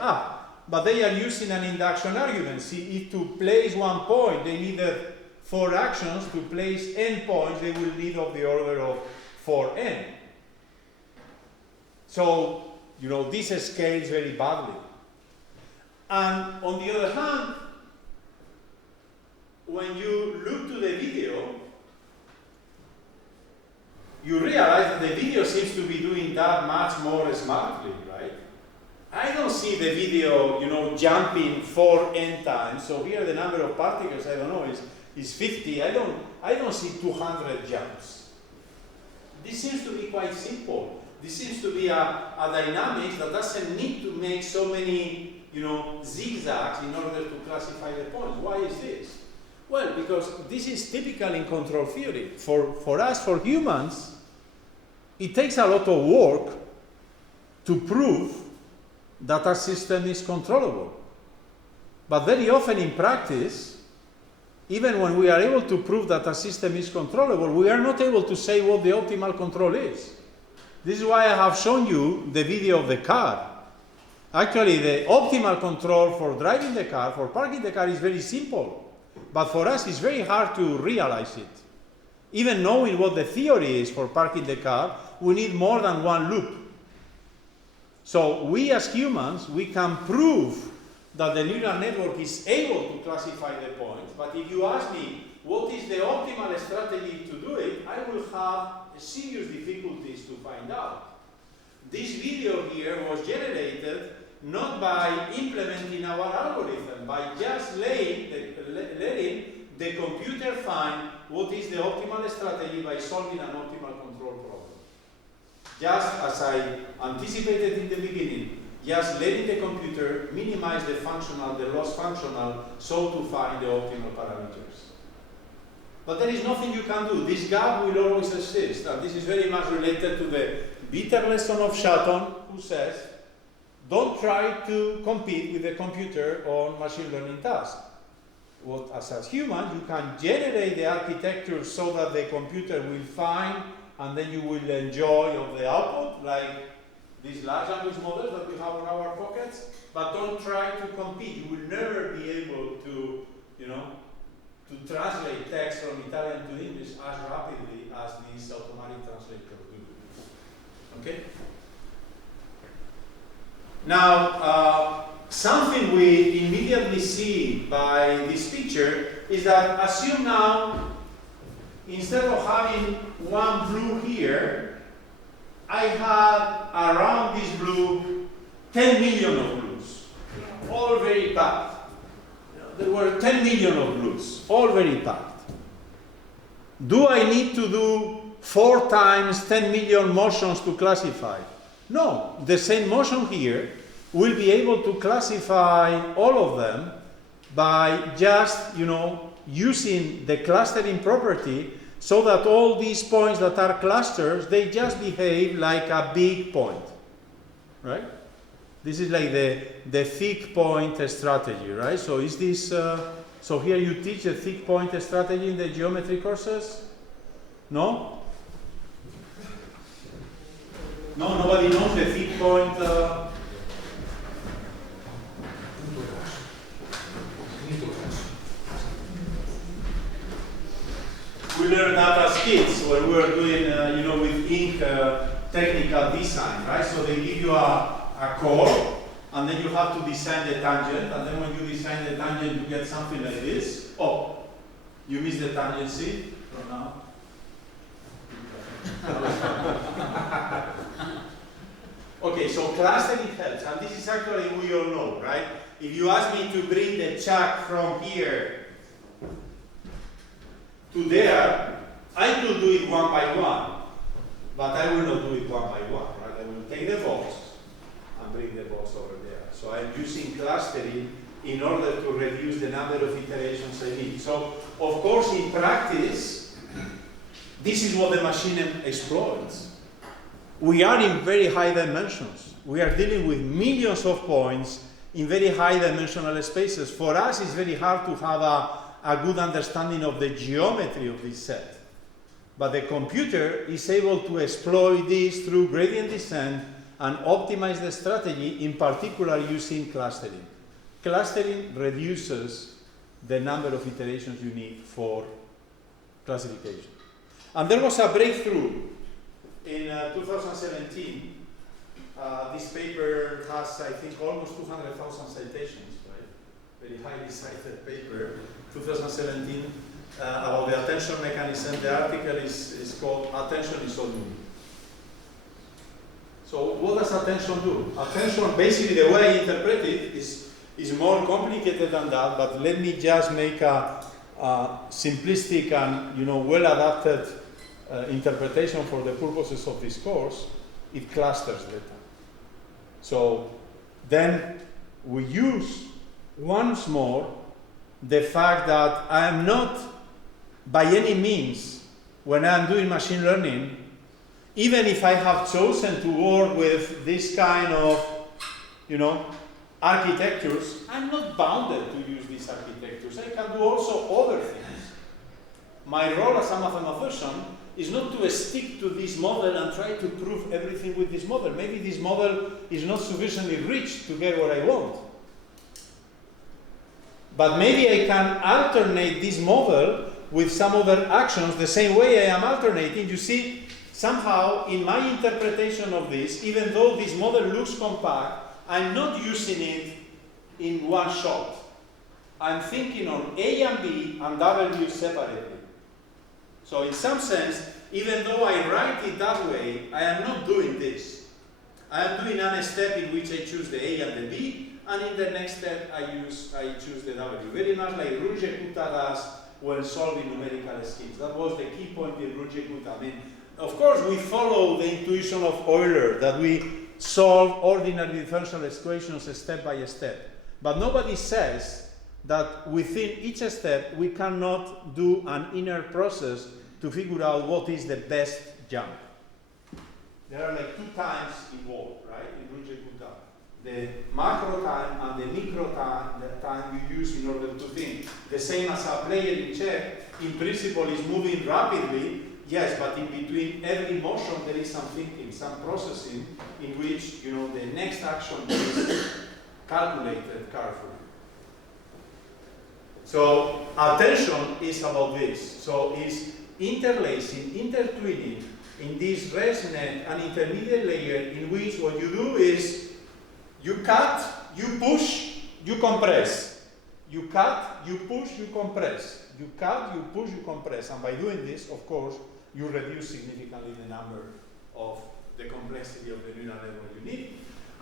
but they are using an induction argument. See, if to place one point, they needed 4 actions. To place n points, they will need of the order of 4n. So, this scales very badly. And on the other hand, when you look to the video, you realize that the video seems to be doing that much more smartly, right? I don't see the video, jumping 4n times. So here the number of particles, I don't know, is 50. I don't see 200 jumps. This seems to be quite simple. This seems to be a dynamics that doesn't need to make so many, zigzags in order to classify the points. Why is this? Well, because this is typical in control theory. For us, for humans, it takes a lot of work to prove that our system is controllable. But very often in practice, even when we are able to prove that a system is controllable, we are not able to say what the optimal control is. This is why I have shown you the video of the car. Actually, the optimal control for driving the car, for parking the car, is very simple. But for us, it's very hard to realize it. Even knowing what the theory is for parking the car, we need more than one loop. So we as humans, we can prove that the neural network is able to classify the points. But if you ask me, what is the optimal strategy to do it, I will have serious difficulties to find out. This video here was generated not by implementing our algorithm, by just letting the computer find what is the optimal strategy by solving an optimal control problem. Just as I anticipated in the beginning, just letting the computer minimize the functional, the loss functional, so to find the optimal parameters. But there is nothing you can do. This gap will always exist. And this is very much related to the bitter lesson of Shelton, who says, don't try to compete with the computer on machine learning tasks. As a human, you can generate the architecture so that the computer will find and then you will enjoy of the output, like these large language models that we have in our pockets, but don't try to compete. You will never be able to, to translate text from Italian to English as rapidly as these automatic translators do. Okay? Now, something we immediately see by this picture is that assume now, instead of having one blue here, I had around this blue 10 million of blues, all very packed. There were 10 million of blues, all very packed. Do I need to do 4 times 10 million motions to classify? No, the same motion here will be able to classify all of them by just, using the clustering property so that all these points that are clusters, they just behave like a big point, right? This is like the thick point strategy, right? So is this, so here you teach the thick point strategy in the geometry courses? No? No, nobody knows the thick point. We learned that as kids when we were doing, with ink technical design, right? So they give you a chord, and then you have to design the tangent, and then when you design the tangent, you get something like this. Oh, you miss the tangency from now. Okay, so clustering helps, and this is actually we all know, right? If you ask me to bring the chuck from here to there, I could do it one by one, but I will not do it one by one, right? I will take the box and bring the box over there. So I'm using clustering in order to reduce the number of iterations I need. So, of course, in practice, this is what the machine exploits. We are in very high dimensions. We are dealing with millions of points in very high dimensional spaces. For us, it's very hard to have a good understanding of the geometry of this set. But the computer is able to exploit this through gradient descent and optimize the strategy, in particular using clustering. Clustering reduces the number of iterations you need for classification. And there was a breakthrough in 2017. This paper has, I think, almost 200,000 citations, right? Very highly cited paper, 2017, about the attention mechanism. The article is called Attention is All You Need. So what does attention do? Attention, basically the way I interpret it is more complicated than that, but let me just make a simplistic and well-adapted interpretation for the purposes of this course. It clusters data. So then we use once more the fact that I am not by any means, when I'm doing machine learning, even if I have chosen to work with this kind of, architectures, I'm not bounded to use these architectures. I can do also other things. My role as a mathematician is not to stick to this model and try to prove everything with this model. Maybe this model is not sufficiently rich to get what I want. But maybe I can alternate this model with some other actions the same way I am alternating. You see, somehow in my interpretation of this, even though this model looks compact, I'm not using it in one shot. I'm thinking on A and B and W separately. So in some sense, even though I write it that way, I am not doing this. I am doing a step in which I choose the A and the B, and in the next step I choose the W. Very much like Rouget-Kutta does when solving numerical schemes. That was the key point in Rouget-Kutta. I mean, of course, we follow the intuition of Euler, that we solve ordinary differential equations step by step. But nobody says that within each step we cannot do an inner process to figure out what is the best jump. There are like two times involved, right, in Rouget-Kutta. The macro time and the micro time, the time you use in order to think. The same as a player in chess, in principle, is moving rapidly, yes, but in between every motion there is some thinking, some processing, in which the next action is calculated carefully. So attention is about this. So it's interlacing, intertwining in this ResNet an intermediate layer in which what you do is you cut, you push, you compress. You cut, you push, you compress. You cut, you push, you compress. And by doing this, of course, you reduce significantly the number of the complexity of the neural network you need.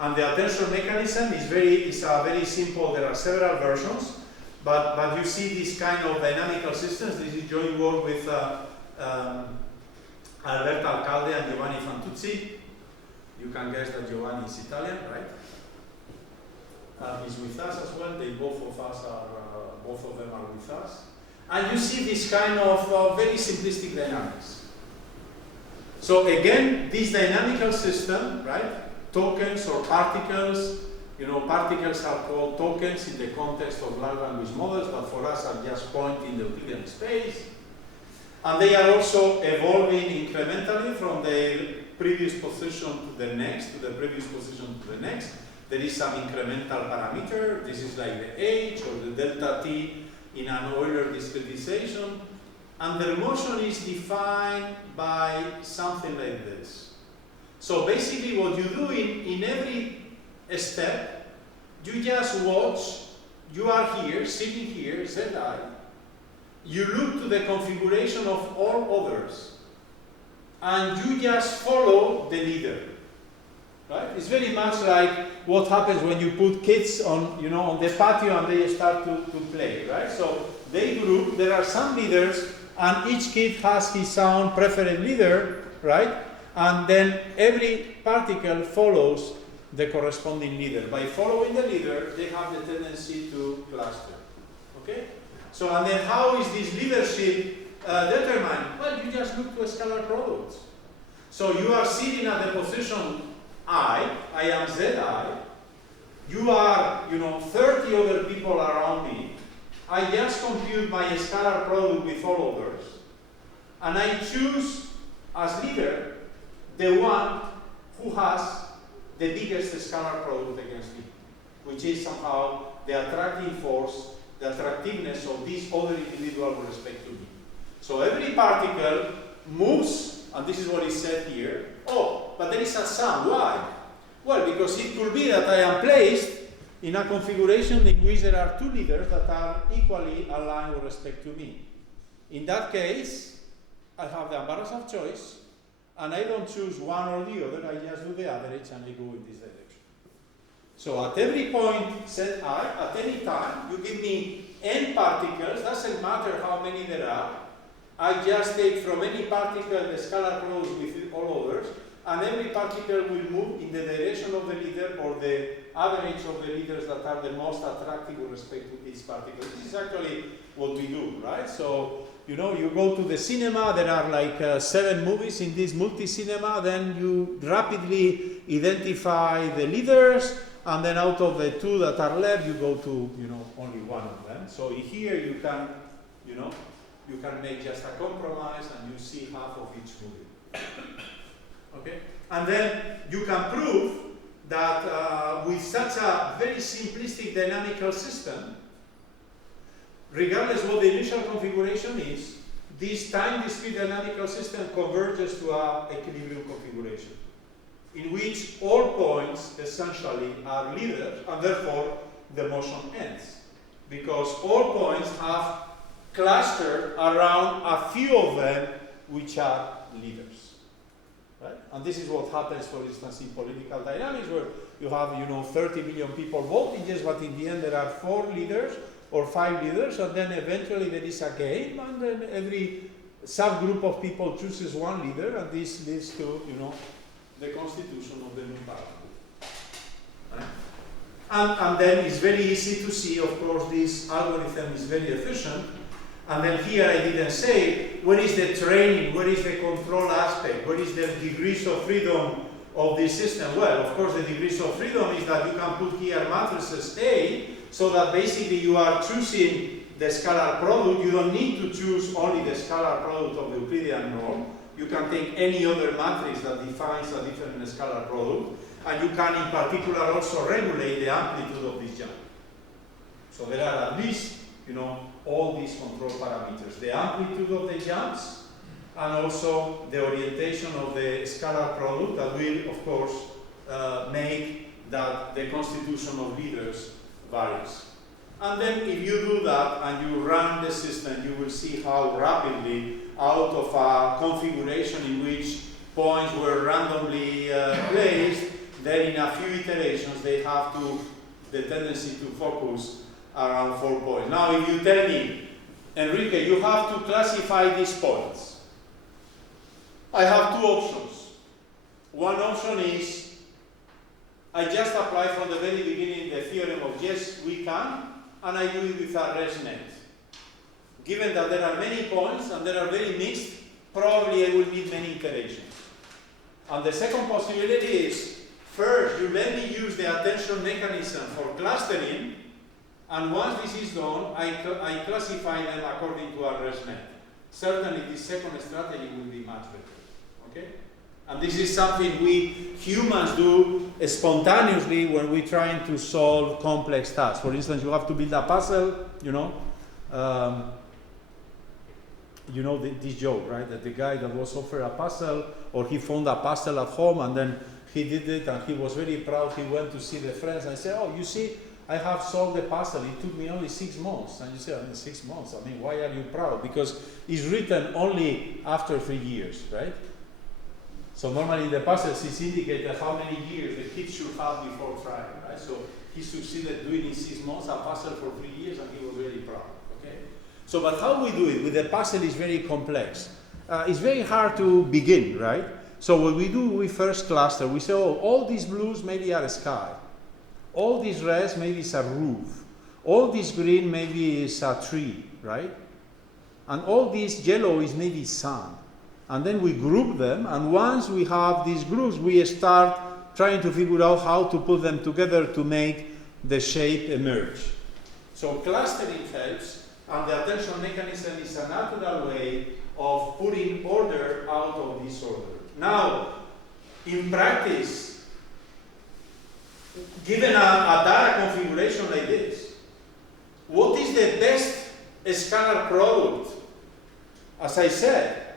And the attention mechanism is very simple. There are several versions, but you see this kind of dynamical systems. This is joint work with Alberto Alcalde and Giovanni Fantuzzi. You can guess that Giovanni is Italian, right? He's with us as well. Both of them are with us. And you see this kind of very simplistic dynamics. So again, this dynamical system, right? Tokens or particles. Particles are called tokens in the context of large language models, but for us are just points in the Euclidean space. And they are also evolving incrementally from the previous position to the next, to the previous position to the next. There is some incremental parameter. This is like the h or the delta t in an Euler discretization. And their motion is defined by something like this. So basically what you do in every step, you just watch. You are here, sitting here, Zi. You look to the configuration of all others, and you just follow the leader. Right? It's very much like what happens when you put kids on the patio and they start to play. Right? So they group. There are some leaders, and each kid has his own preferred leader. Right? And then every particle follows the corresponding leader. By following the leader, they have the tendency to cluster. Okay? So, and then how is this leadership determine? Well, you just look to scalar products. So you are sitting at the position I am Zi. You are, 30 other people around me. I just compute my scalar product with all others. And I choose as leader the one who has the biggest scalar product against me, which is somehow the attracting force, the attractiveness of this other individual with respect to me. So every particle moves, and this is what is said here. Oh, but there is a sum. Why? Well, because it could be that I am placed in a configuration in which there are two leaders that are equally aligned with respect to me. In that case, I have the embarrass of choice, and I don't choose one or the other, I just do the average and I go in this direction. So at every point set I, at any time, you give me n particles, doesn't matter how many there are, I just take from any particle the scalar product with all others, and every particle will move in the direction of the leader or the average of the leaders that are the most attractive with respect to each particle. This is actually what we do, right? So, you go to the cinema, there are like 7 movies in this multi-cinema, then you rapidly identify the leaders, and then out of the 2 that are left, you go to, only one of them. So here you can, you can make just a compromise and you see half of each movie. Okay? And then you can prove that with such a very simplistic dynamical system, regardless what the initial configuration is, this time-discrete dynamical system converges to an equilibrium configuration, in which all points essentially are leaders, and therefore the motion ends. Because all points have clustered around a few of them which are leaders. Right? And this is what happens, for instance, in political dynamics, where you have 30 million people voting, yes, but in the end there are 4 leaders or 5 leaders, and then eventually there is a game, and then every subgroup of people chooses one leader, and this leads to the constitution of the new parliament. Right? And then it's very easy to see, of course, this algorithm is very efficient. And then here I didn't say, where is the training, where is the control aspect, where is the degrees of freedom of this system? Well, of course, the degrees of freedom is that you can put here matrices A, so that basically you are choosing the scalar product. You don't need to choose only the scalar product of the Euclidean norm. You can take any other matrix that defines a different scalar product, and you can in particular also regulate the amplitude of this jump. So there are at least, all these control parameters, the amplitude of the jumps, and also the orientation of the scalar product that will, of course, make that the constitution of leaders varies. And then if you do that and you run the system, you will see how rapidly, out of a configuration in which points were randomly placed, then in a few iterations they have the tendency to focus around 4 points. Now if you tell me, Enrique, you have to classify these points, I have 2 options. One option is, I just apply from the very beginning the theorem of yes, we can, and I do it with a ResNet. Given that there are many points and they are very mixed, probably I will need many iterations. And the second possibility is, first, you let me use the attention mechanism for clustering, and once this is done, I classify them according to our ResNet. Certainly, this second strategy will be much better. Okay? And this is something we humans do spontaneously when we're trying to solve complex tasks. For instance, you have to build a puzzle, this joke, right? That the guy that was offered a puzzle, or he found a puzzle at home, and then he did it, and he was very proud. He went to see the friends and said, "Oh, you see, I have solved the puzzle. It took me only 6 months." And you say, 6 months? Why are you proud? Because it's written only after 3 years, right? So normally in the puzzles it's indicated how many years the kid should have before trying, right? So he succeeded doing in 6 months a puzzle for 3 years, and he was very proud, okay? So, but how we do it with the puzzle is very complex. It's very hard to begin, right? So what we do, we first cluster. We say, oh, all these blues maybe are a sky. All these reds maybe is a roof. All this green maybe is a tree, right? and all this yellow is maybe sand. And then we group them, and once we have these groups, we start trying to figure out how to put them together to make the shape emerge. So clustering helps, and the attention mechanism is a natural way of putting order out of disorder. Now, in practice, given a data configuration like this, what is the best scalar product? As I said,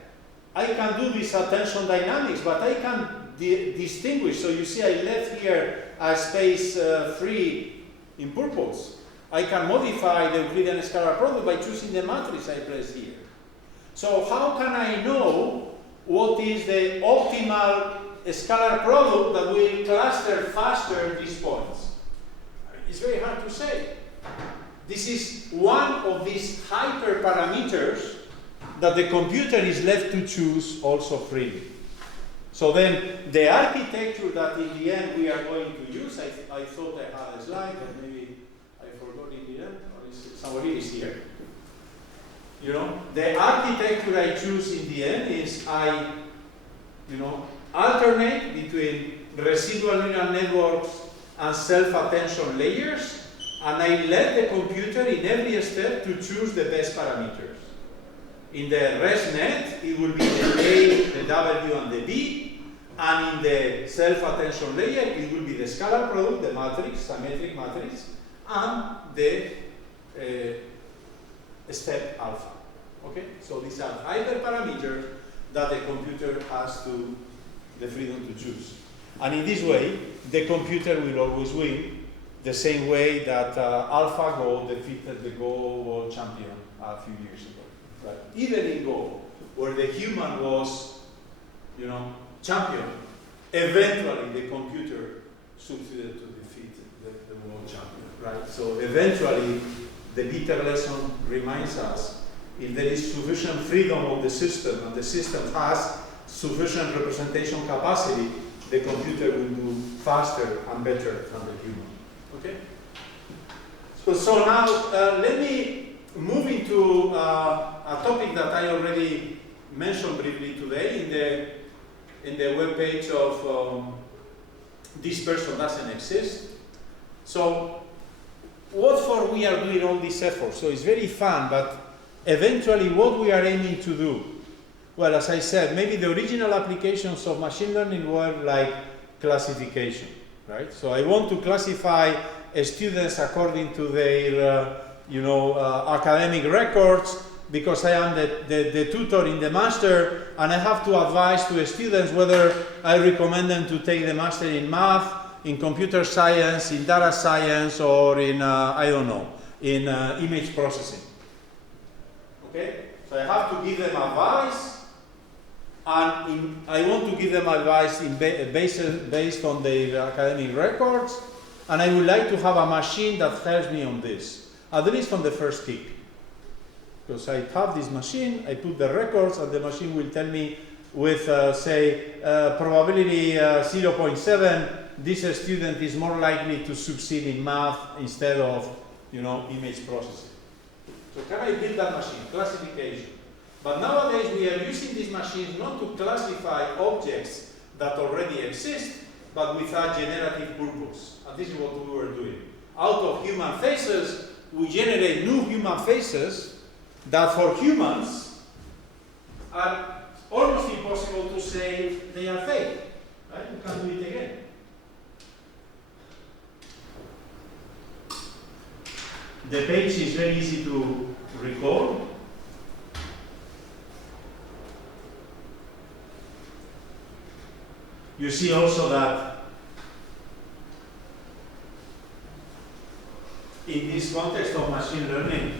I can do this attention dynamics, but I can distinguish. So you see I left here a space 3 in purpose. I can modify the Euclidean scalar product by choosing the matrix I place here. So how can I know what is the optimal scalar product that will cluster faster these points? I mean, it's very hard to say. This is one of these hyperparameters that the computer is left to choose also freely. So then the architecture that in the end we are going to use, I thought I had a slide, but maybe I forgot in the end, or somebody is here. You know, the architecture I choose in the end is I, alternate between residual neural networks and self-attention layers, and I let the computer in every step to choose the best parameters. In the ResNet, it will be the A, the W, and the B, and in the self-attention layer, it will be the scalar product, the matrix, symmetric matrix, and the step alpha. Okay? So these are hyperparameters that the computer has the freedom to choose. And in this way, the computer will always win, the same way that AlphaGo defeated the Go world champion a few years ago. Right? Even in Go, where the human was, champion, eventually the computer succeeded to defeat the world champion. Right? So eventually, the bitter lesson reminds us, if there is sufficient freedom of the system and the system has sufficient representation capacity, the computer will do faster and better than the human. Okay? So now let me move into a topic that I already mentioned briefly today in the web page of This Person Doesn't Exist. So what for we are doing all this effort? So it's very fun, but eventually what we are aiming to do? Well, as I said, maybe the original applications of machine learning were like classification, right? So I want to classify students according to their academic records, because I am the tutor in the master, and I have to advise to the students whether I recommend them to take the master in math, in computer science, in data science, or in, in image processing. Okay? So I have to give them advice, and I want to give them advice based on their academic records, and I would like to have a machine that helps me on this, at least on the first kick. Because I have this machine, I put the records, and the machine will tell me with, probability 0.7, this student is more likely to succeed in math instead of, image processing. So can I build that machine? Classification. But nowadays we are using these machines not to classify objects that already exist, but with a generative purpose. And this is what we were doing. Out of human faces, we generate new human faces that for humans are almost impossible to say they are fake. Right? You can do it again. The page is very easy to recall. You see also that in this context of machine learning,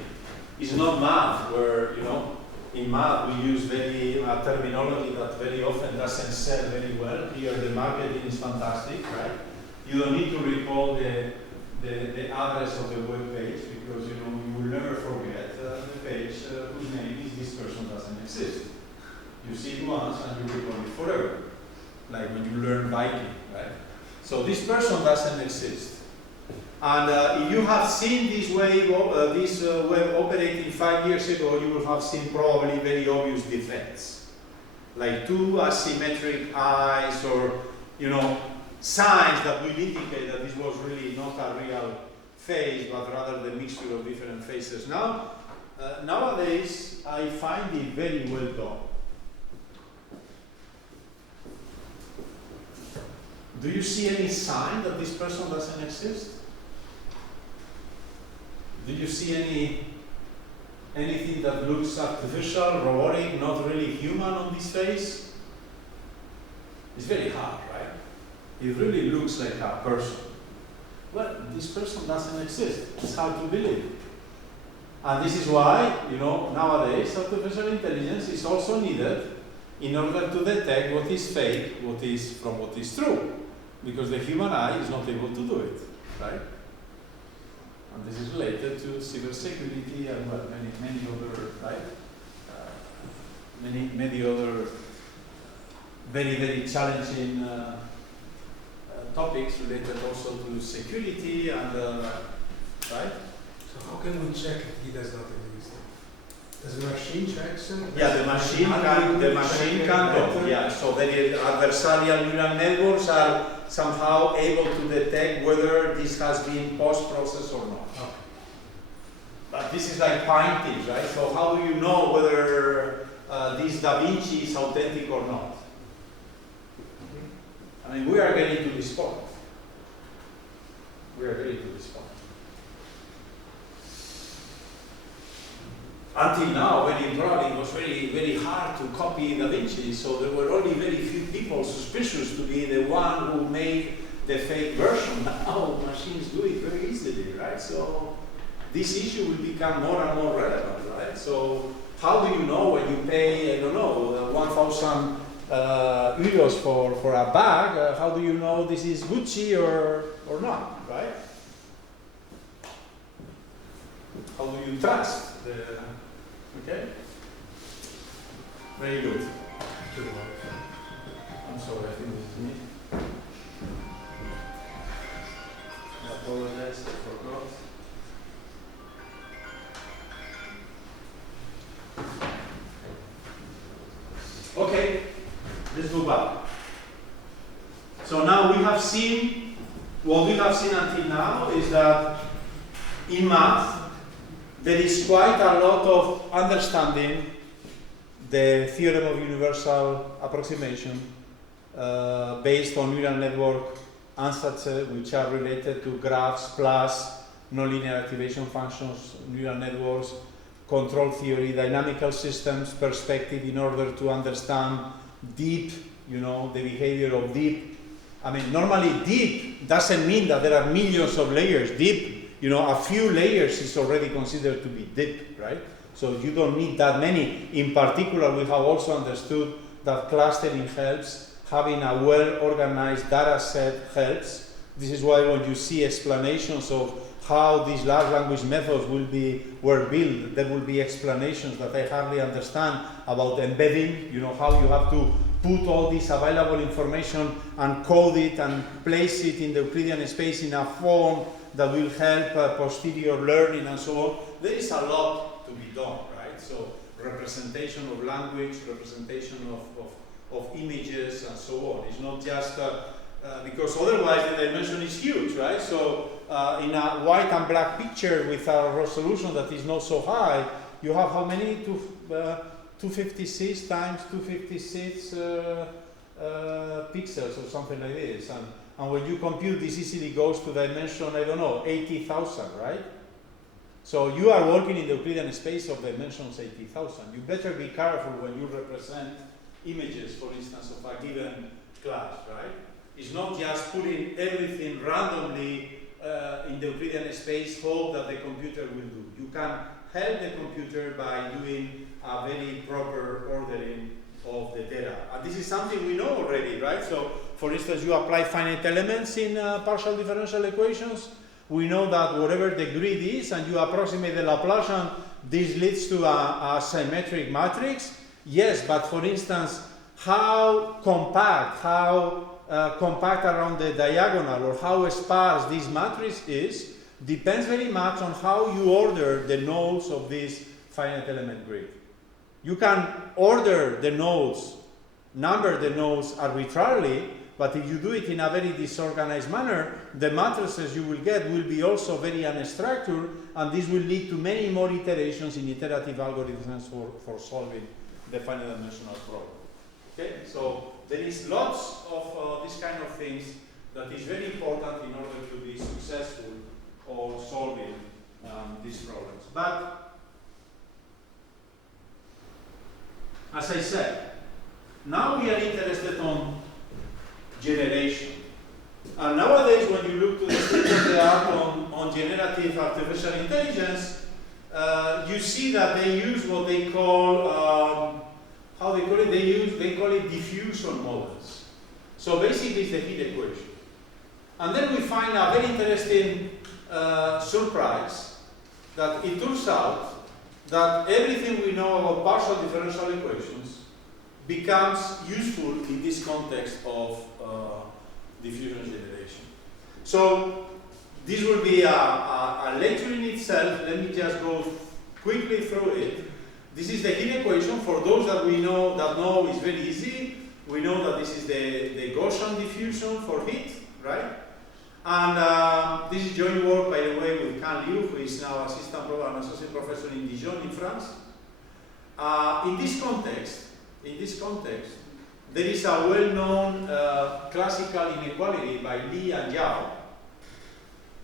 it's not math, where, in math we use terminology that very often doesn't sell very well. Here the marketing is fantastic, right? You don't need to recall the address of the web page, because you will never forget the page whose name is This Person Doesn't Exist. You see it once and you recall it forever, like when you learn Viking, right? So this person doesn't exist. And if you have seen this web operating 5 years ago, you will have seen probably very obvious defects, like two asymmetric eyes, or signs that will indicate that this was really not a real face, but rather the mixture of different faces. Now, nowadays, I find it very well done. Do you see any sign that this person doesn't exist? Do you see anything that looks artificial, robotic, not really human on this face? It's very hard, right? It really looks like a person. Well, this person doesn't exist. It's hard to believe. And this is why, nowadays artificial intelligence is also needed in order to detect what is fake, what is true. Because the human eye is not able to do it, right? And this is related to cybersecurity and many other, right? Many other very, very challenging topics related also to security and, right? So how can we check if he does not exist? Does the machine check him? Yeah, the machine can do. Yeah, so the adversarial neural networks are somehow able to detect whether this has been post-processed or not. Okay. But this is like paintings, right? So how do you know whether this Da Vinci is authentic or not? I mean, we are getting to this point. Until now, when in Prague, it was very, very hard to copy Da Vinci, so there were only very few people suspicious to be the one who made the fake version. Now machines do it very easily, right? So this issue will become more and more relevant, right? So how do you know when you pay, I don't know, 1,000 euros for a bag? How do you know this is Gucci or not, right? How do you trust the? Okay. Very good. I'm sorry, I think this is me. I apologize, I forgot. Okay, let's go back. So now we have seen, what we have seen until now is that in math, there is quite a lot of understanding the theorem of universal approximation based on neural network ansatz, which are related to graphs plus nonlinear activation functions, neural networks, control theory, dynamical systems, perspective, in order to understand deep, the behavior of deep. I mean, normally deep doesn't mean that there are millions of layers. Deep, a few layers is already considered to be deep, right? So you don't need that many. In particular, we have also understood that clustering helps, having a well-organized data set helps. This is why when you see explanations of how these large language methods were built, there will be explanations that I hardly understand about embedding, how you have to put all this available information and code it and place it in the Euclidean space in a form that will help posterior learning and so on. There is a lot to be done, right? So representation of language, representation of images and so on. It's not just, because otherwise the dimension is huge, right? So in a white and black picture with a resolution that is not so high, you have how many? 256 times 256 pixels or something like this. And when you compute, this easily goes to dimension, I don't know, 80,000, right? So you are working in the Euclidean space of dimensions 80,000. You better be careful when you represent images, for instance, of a given class, right? It's not just putting everything randomly in the Euclidean space, hope that the computer will do. You can help the computer by doing a very proper ordering of the data. And this is something we know already, right? So, for instance, you apply finite elements in partial differential equations. We know that whatever the grid is, and you approximate the Laplacian, this leads to a symmetric matrix. Yes, but for instance, how compact, how compact around the diagonal or how sparse this matrix is depends very much on how you order the nodes of this finite element grid. You can order the nodes, number the nodes arbitrarily, but if you do it in a very disorganized manner, the matrices you will get will be also very unstructured, and this will lead to many more iterations in iterative algorithms for solving the finite dimensional problem. Okay, so there is lots of these kind of things that is very important in order to be successful or solving these problems. But as I said, now we are interested on generation. And nowadays, when you look to the state of the art on generative artificial intelligence, you see that they use what they call, how they call it? They call it diffusion models. So basically, it's the heat equation. And then we find a very interesting surprise that it turns out that everything we know about partial differential equations becomes useful in this context of diffusion generation. So this will be a lecture in itself. Let me just go quickly through it. This is the heat equation. For those that we know it's very easy. We know that this is the Gaussian diffusion for heat, right? And this is joint work, by the way, with Can Liu, who is now assistant professor and associate professor in Dijon in France. In this context, there is a well-known classical inequality by Li and Yao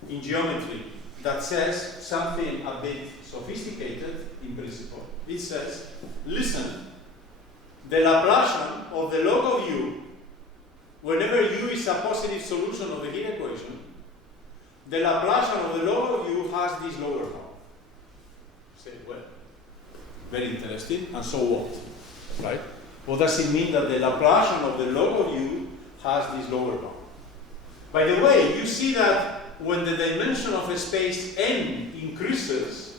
in geometry that says something a bit sophisticated in principle. It says, listen, the Laplacian of the log of u, whenever u is a positive solution of the heat equation, the Laplacian of the log of u has this lower bound. Say, well, very interesting, and so what, right? What does it mean that the Laplacian of the log of u has this lower bound? By the way, you see that when the dimension of a space n increases,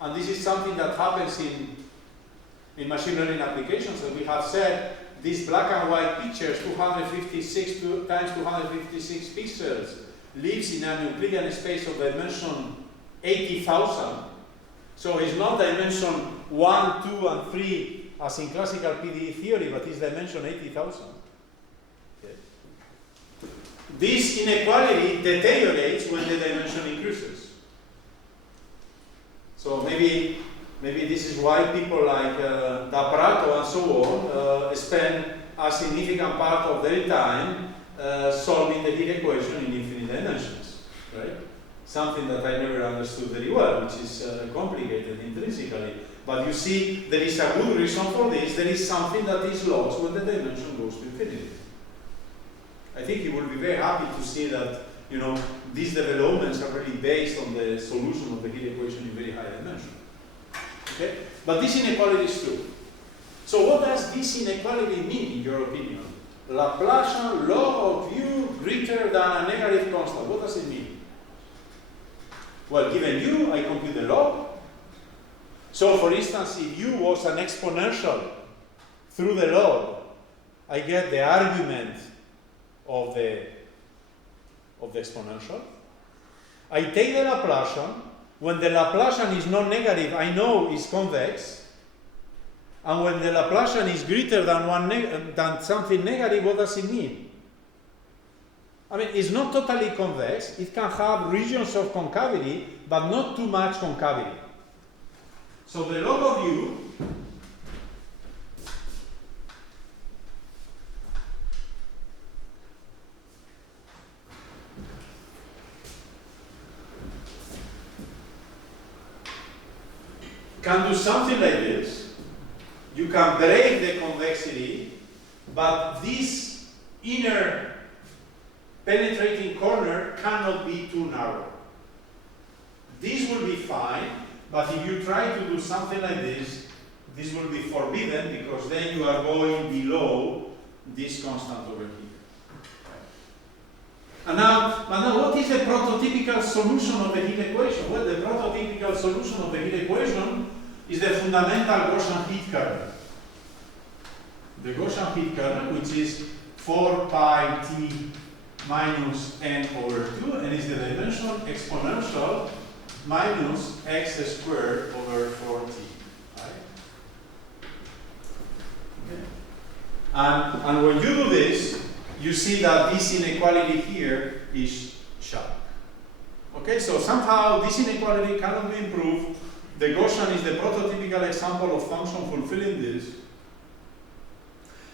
and this is something that happens in machine learning applications, and we have said these black and white pictures, 256 times 256 pixels, lives in a Euclidean space of dimension 80,000. So it's not dimension 1, 2, and 3 as in classical PDE theory, but it's dimension 80,000. Okay. This inequality deteriorates when the dimension increases. So maybe this is why people like D'Aprato and so on spend a significant part of their time solving the heat equation in infinite dimensions, right? Something that I never understood very well, which is complicated intrinsically. But you see, there is a good reason for this. There is something that is lost when the dimension goes to infinity. I think you will be very happy to see that, you know, these developments are really based on the solution of the heat equation in very high dimension. Okay? But this inequality is true. So what does this inequality mean, in your opinion? Laplacian log of u greater than a negative constant. What does it mean? Well, given u, I compute the log. So, for instance, if u was an exponential through the log, I get the argument of the exponential. I take the Laplacian. When the Laplacian is non-negative, I know it's convex. And when the Laplacian is greater than something negative, what does it mean? I mean, it's not totally convex. It can have regions of concavity, but not too much concavity. So the log of u can do something like this. You can break the convexity, but this inner penetrating corner cannot be too narrow. This will be fine, but if you try to do something like this will be forbidden, because then you are going below this constant over here. And now what is the prototypical solution of the heat equation? Well, the prototypical solution of the heat equation is the fundamental Gaussian heat kernel. The Gaussian heat kernel, which is 4 pi t minus n over 2, and is the dimension exponential minus x squared over 4t. Right? Okay. And when you do this, you see that this inequality here is sharp. Okay, so somehow this inequality cannot be improved. The Gaussian is the prototypical example of function fulfilling this.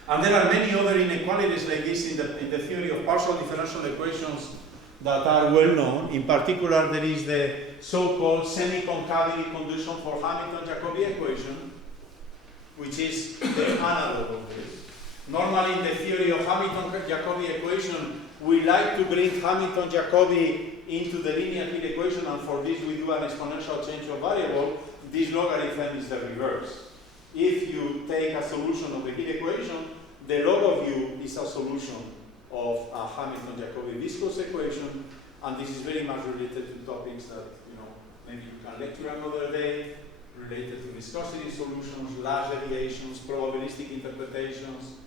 And there are many other inequalities like this in the theory of partial differential equations that are well known. In particular, there is the so-called semi-concavity condition for Hamilton-Jacobi equation, which is the analog of this. Normally, in the theory of Hamilton-Jacobi equation, we like to bring Hamilton-Jacobi into the linear field equation, and for this we do an exponential change of variable. This logarithm is the reverse. If you take a solution of the heat equation, the log of u is a solution of a Hamilton-Jacobi viscous equation, and this is very much related to topics that maybe you can lecture another day, related to viscosity solutions, large deviations, probabilistic interpretations,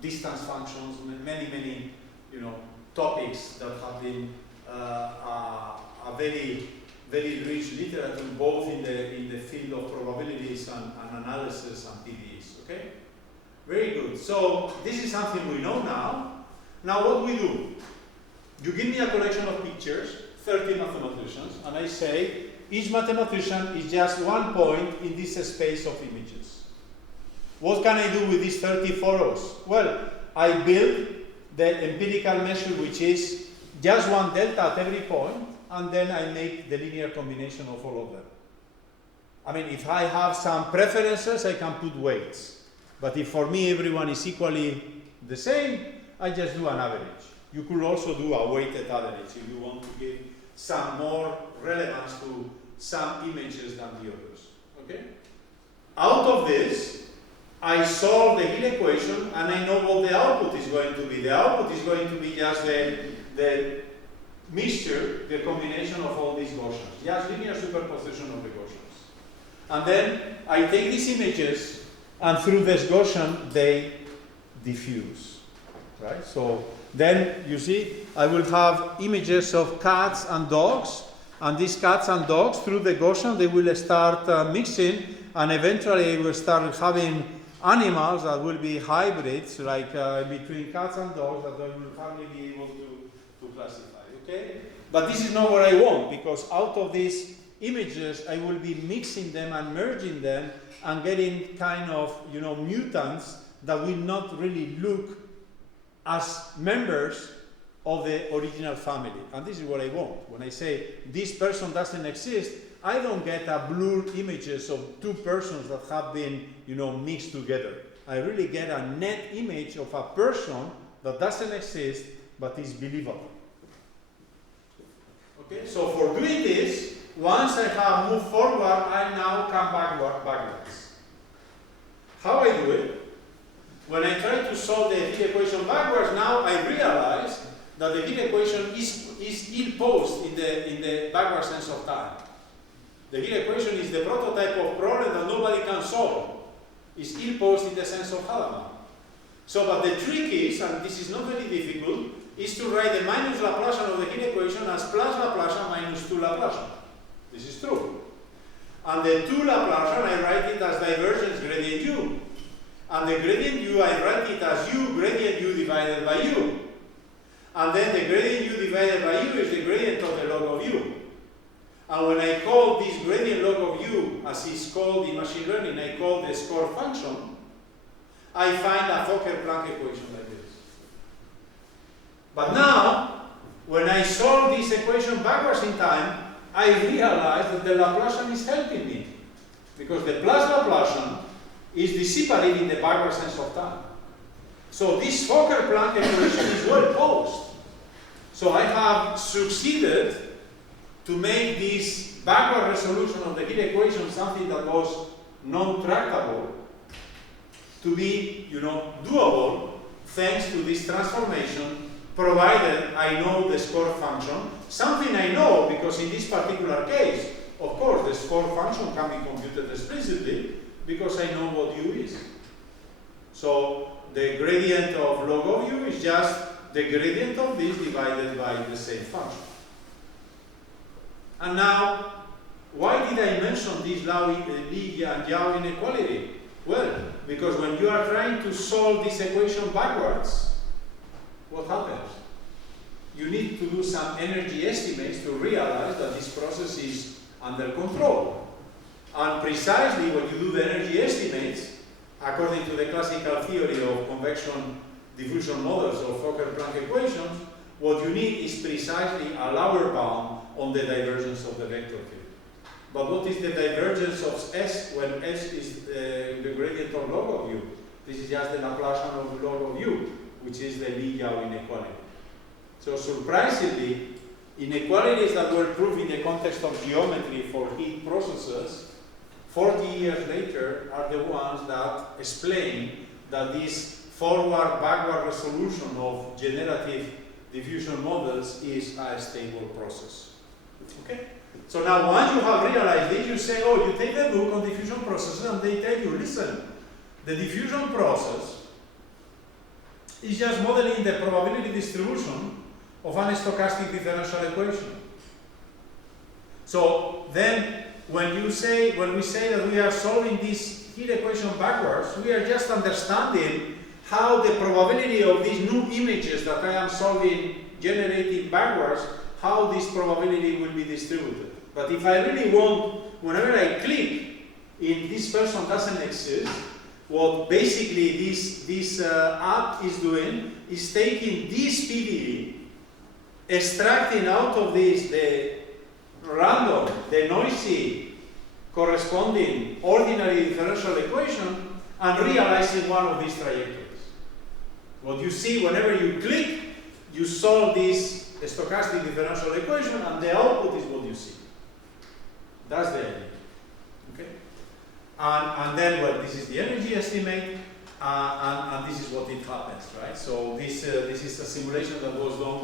distance functions, many topics that have been a very rich literature both in the field of probabilities and analysis and PDEs. Okay, very good. So this is something we know now. Now what we do? You give me a collection of pictures, 30 mathematicians, and I say each mathematician is just one point in this space of images. What can I do with these 30 photos? Well, I build the empirical measure, which is just one delta at every point, and then I make the linear combination of all of them. I mean, if I have some preferences, I can put weights. But if for me everyone is equally the same, I just do an average. You could also do a weighted average if you want to give some more relevance to some images than the others. Okay? Out of this, I solve the Hill equation, and I know what the output is going to be. The output is going to be just the mixture, the combination of all these Gaussians, just linear superposition of the Gaussians. And then I take these images, and through this Gaussian, they diffuse, right? So then, you see, I will have images of cats and dogs, and these cats and dogs, through the Gaussian, they will start mixing, and eventually I will start having animals that will be hybrids, like between cats and dogs, that I will hardly be able to classify, okay? But this is not what I want, because out of these images, I will be mixing them and merging them and getting kind of, mutants that will not really look as members of the original family. And this is what I want. When I say this person doesn't exist, I don't get a blurred images of two persons that have been, mixed together. I really get a net image of a person that doesn't exist but is believable. Okay, so for doing this, once I have moved forward, I now come backwards. How I do it? When I try to solve the Hill equation backwards, now I realize that the Hill equation is ill-posed in the backward sense of time. The Hill equation is the prototype of problem that nobody can solve. It's ill-posed in the sense of Hadamard. So, but the trick is, and this is not very difficult, is to write the minus Laplacian of the Hill equation as plus Laplacian minus 2 Laplacian. This is true. And the 2 Laplacian, I write it as divergence gradient u. And the gradient u, I write it as u gradient u divided by u. And then the gradient u divided by u is the gradient of the log of u. And when I call this gradient log of u, as is called in machine learning, I call the score function, I find a Fokker-Planck equation like this. But now, when I solve this equation backwards in time, I realize that the Laplacian is helping me. Because the plus Laplacian is dissipative in the backward sense of time. So this Fokker-Planck equation is well posed. So I have succeeded to make this backward resolution of the Hill equation something that was non-tractable to be, doable thanks to this transformation, provided I know the score function. Something I know because in this particular case, of course, the score function can be computed explicitly because I know what u is. So the gradient of log of u is just the gradient of this divided by the same function. And now, why did I mention this Lie and Yao inequality? Well, because when you are trying to solve this equation backwards, what happens? You need to do some energy estimates to realize that this process is under control. And precisely when you do the energy estimates, according to the classical theory of convection diffusion models or Fokker-Planck equations, what you need is precisely a lower bound on the divergence of the vector field. But what is the divergence of S when S is the gradient of log of u? This is just the Laplacian of log of u, which is the Lie-Yao inequality. So surprisingly, inequalities that were proved in the context of geometry for heat processes 40 years later are the ones that explain that this forward-backward resolution of generative diffusion models is a stable process. Okay? So now once you have realized this, you say, oh, you take the book on diffusion processes and they tell you, listen, the diffusion process is just modeling the probability distribution of an stochastic differential equation. So then when we say that we are solving this heat equation backwards, we are just understanding how the probability of these new images that I am solving, generating backwards, how this probability will be distributed. But if I really want, whenever I click in this person doesn't exist, what basically this app is doing is taking this PDE, extracting out of this the random, the noisy corresponding ordinary differential equation and realizing one of these trajectories. What you see whenever you click, you solve this stochastic differential equation and the output is what you see. That's the idea. Okay? And then, well, this is the energy estimate and this is what it happens, right? So this is a simulation that was done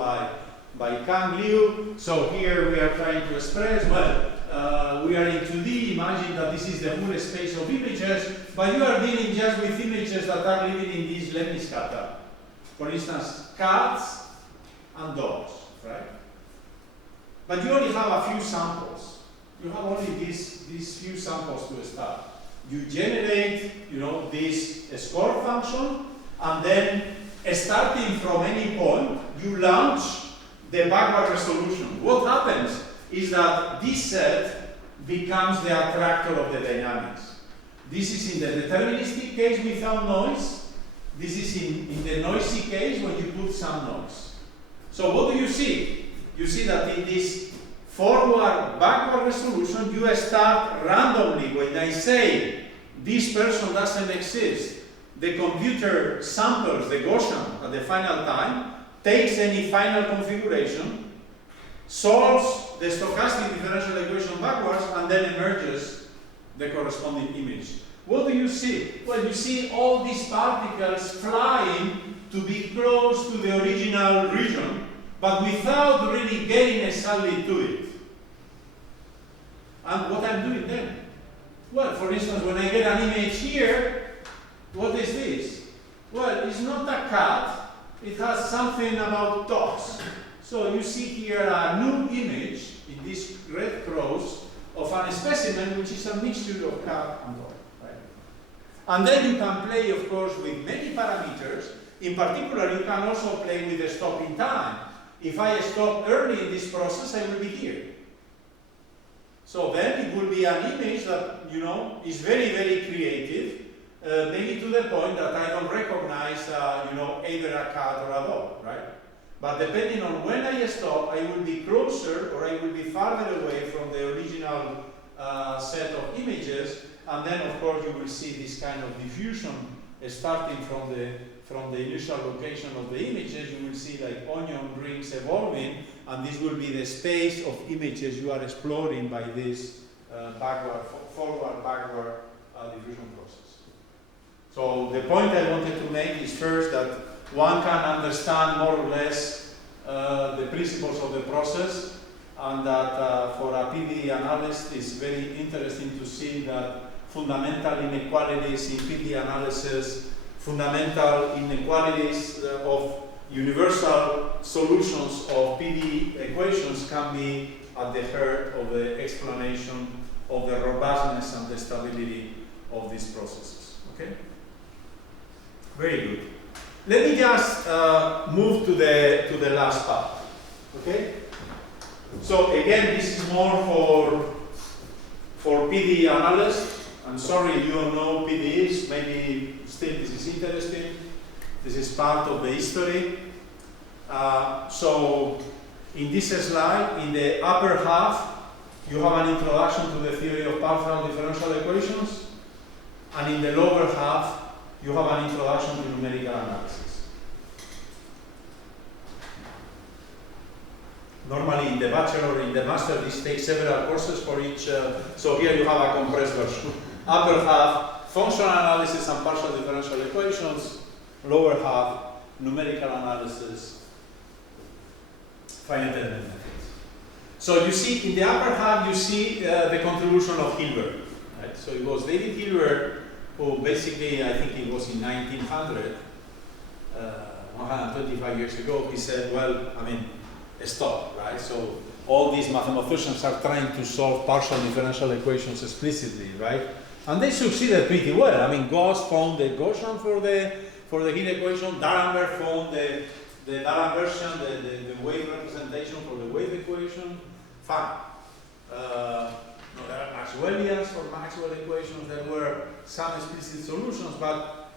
by Kang Liu. So here we are trying to express, well, we are in 2D, imagine that this is the whole space of images, but you are dealing just with images that are living in this lemniscata. For instance, cats and dogs, right? But you only have a few samples. You have only these few samples to start. You generate, this score function, and then starting from any point, you launch the backward resolution. What happens is that this set becomes the attractor of the dynamics. This is in the deterministic case without noise. This is in the noisy case when you put some noise. So what do you see? You see that in this forward-backward resolution, you start randomly. When I say this person doesn't exist, the computer samples the Gaussian at the final time, takes any final configuration, solves the stochastic differential equation backwards, and then emerges the corresponding image. What do you see? Well, you see all these particles flying to be close to the original region, but without really getting exactly to it. And what I'm doing then? Well, for instance, when I get an image here, what is this? Well, it's not a cat. It has something about dogs. So you see here a new image in this red cross of a specimen which is a mixture of cat and dog. Right? And then you can play, of course, with many parameters. In particular, you can also play with the stopping time. If I stop early in this process, I will be here. So then it will be an image that, is very, very creative. Maybe to the point that I don't recognize, either a cat or a dog, right? But depending on when I stop, I will be closer or I will be farther away from the original set of images, and then of course you will see this kind of diffusion starting from the initial location of the images. You will see like onion rings evolving, and this will be the space of images you are exploring by this forward-backward diffusion process. So the point I wanted to make is first that one can understand more or less the principles of the process, and that for a PDE analyst it's very interesting to see that fundamental inequalities in PDE analysis fundamental inequalities of universal solutions of PDE equations can be at the heart of the explanation of the robustness and the stability of these processes. Okay? Very good. Let me just move to the last part. Okay? So again, this is more for PDE analysts. I'm sorry you don't know PDEs. Maybe still this is interesting. This is part of the history. So in this slide, in the upper half, you have an introduction to the theory of partial differential equations, and in the lower half, you have an introduction to numerical analysis. Normally in the bachelor or in the master, this takes several courses for each, so here you have a compressed version. Upper half, functional analysis and partial differential equations. Lower half, numerical analysis, finite element methods. So you see, in the upper half, you see the contribution of Hilbert. Right? So it was David Hilbert who basically, I think it was in 1900, 125 years ago, he said, well, I mean, stop, right? So all these mathematicians are trying to solve partial differential equations explicitly, right? And they succeeded pretty well. I mean, Gauss found the Gaussian for the heat equation. D'Alembert found the D'Alembert, the wave representation for the wave equation. Fine. No, there are Maxwellians for Maxwell equations. There were some explicit solutions, but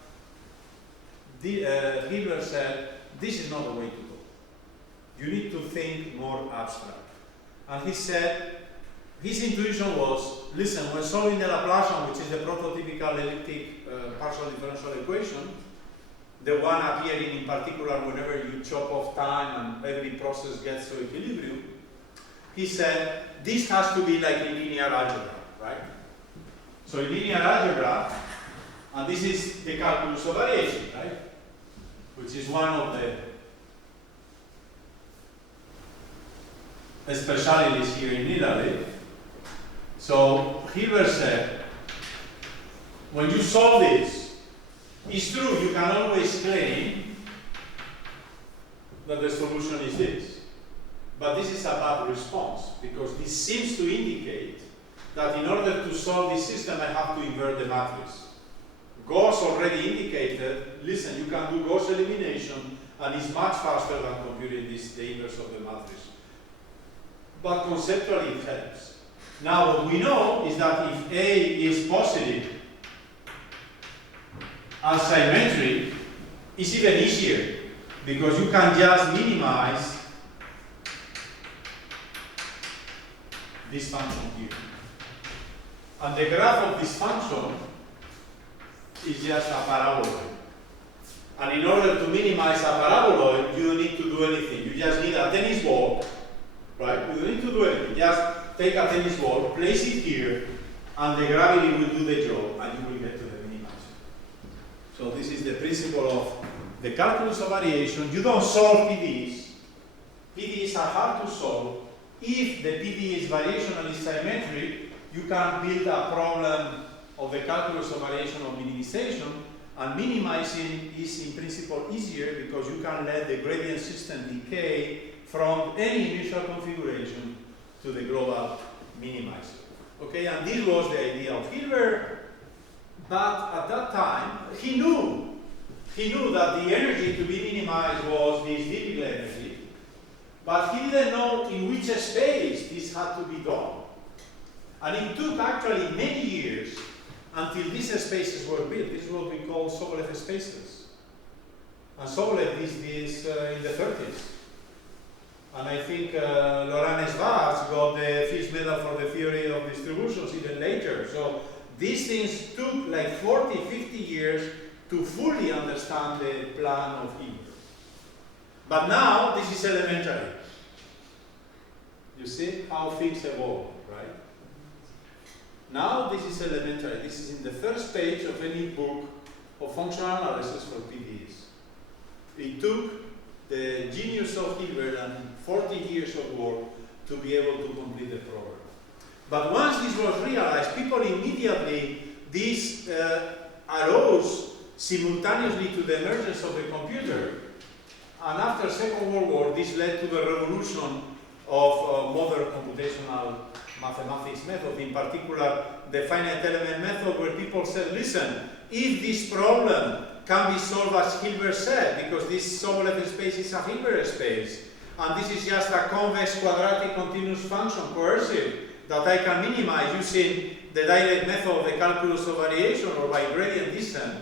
Hilbert said, this is not the way to go. You need to think more abstract. And he said, his intuition was, listen, when solving the Laplacian, which is the prototypical elliptic partial differential equation, the one appearing in particular whenever you chop off time and every process gets to equilibrium, he said, this has to be like in linear algebra, right? So in linear algebra, and this is the calculus of variation, right? Which is one of the specialties here in Italy. So Hilbert said, when you solve this, it's true, you can always claim that the solution is this. But this is a bad response, because this seems to indicate that in order to solve this system, I have to invert the matrix. Gauss already indicated, listen, you can do Gauss elimination, and it's much faster than computing the inverse of the matrix. But conceptually it helps. Now what we know is that if A is positive and symmetric, it's even easier, because you can just minimize this function here. And the graph of this function is just a paraboloid. And in order to minimize a paraboloid, you don't need to do anything. You just need a tennis ball, right? You don't need to do anything. Just take a tennis ball, place it here, and the gravity will do the job, and you will get to the minimizer. So this is the principle of the calculus of variation. You don't solve PDEs. PDEs are hard to solve. If the PDE is variationally symmetric, you can build a problem of the calculus of variation of minimization, and minimizing is in principle easier because you can let the gradient system decay from any initial configuration to the global minimizer. Okay, and this was the idea of Hilbert, but at that time he knew that the energy to be minimized was this difficult energy. But he didn't know in which space this had to be done. And it took actually many years until these spaces were built. This is what we call Sobolev spaces. And Sobolev did this in the 30s. And I think Laurent Schwarz got the Fields Medal for the theory of distributions even later. So these things took like 40, 50 years to fully understand the plan of Hilbert. But now, this is elementary. You see how things evolve, right? Now, this is elementary. This is in the first page of any book of functional analysis for PDEs. It took the genius of Hilbert and 40 years of work to be able to complete the program. But once this was realized, people immediately, this arose simultaneously to the emergence of the computer. And after Second World War, this led to the revolution of modern computational mathematics method, in particular the finite element method, where people said, listen, if this problem can be solved as Hilbert said, because this Sobolev space is a Hilbert space, and this is just a convex quadratic continuous function, coercive, that I can minimize using the direct method of the calculus of variation or by gradient descent.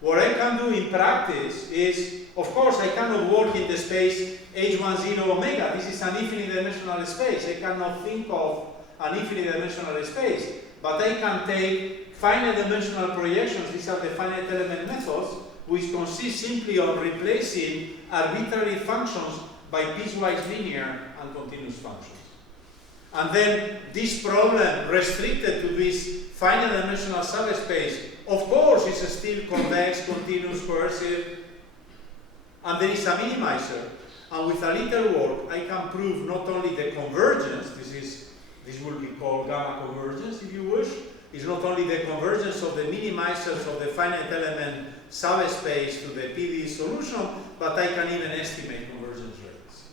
What I can do in practice is, of course, I cannot work in the space H10 omega. This is an infinite dimensional space. I cannot think of an infinite dimensional space. But I can take finite dimensional projections. These are the finite element methods, which consist simply on replacing arbitrary functions by piecewise linear and continuous functions. And then this problem restricted to this finite dimensional subspace, of course, is still convex, continuous, coercive, and there is a minimizer. And with a little work, I can prove not only the convergence, this will be called gamma convergence if you wish, is not only the convergence of the minimizers of the finite element subspace to the PDE solution, but I can even estimate convergence rates.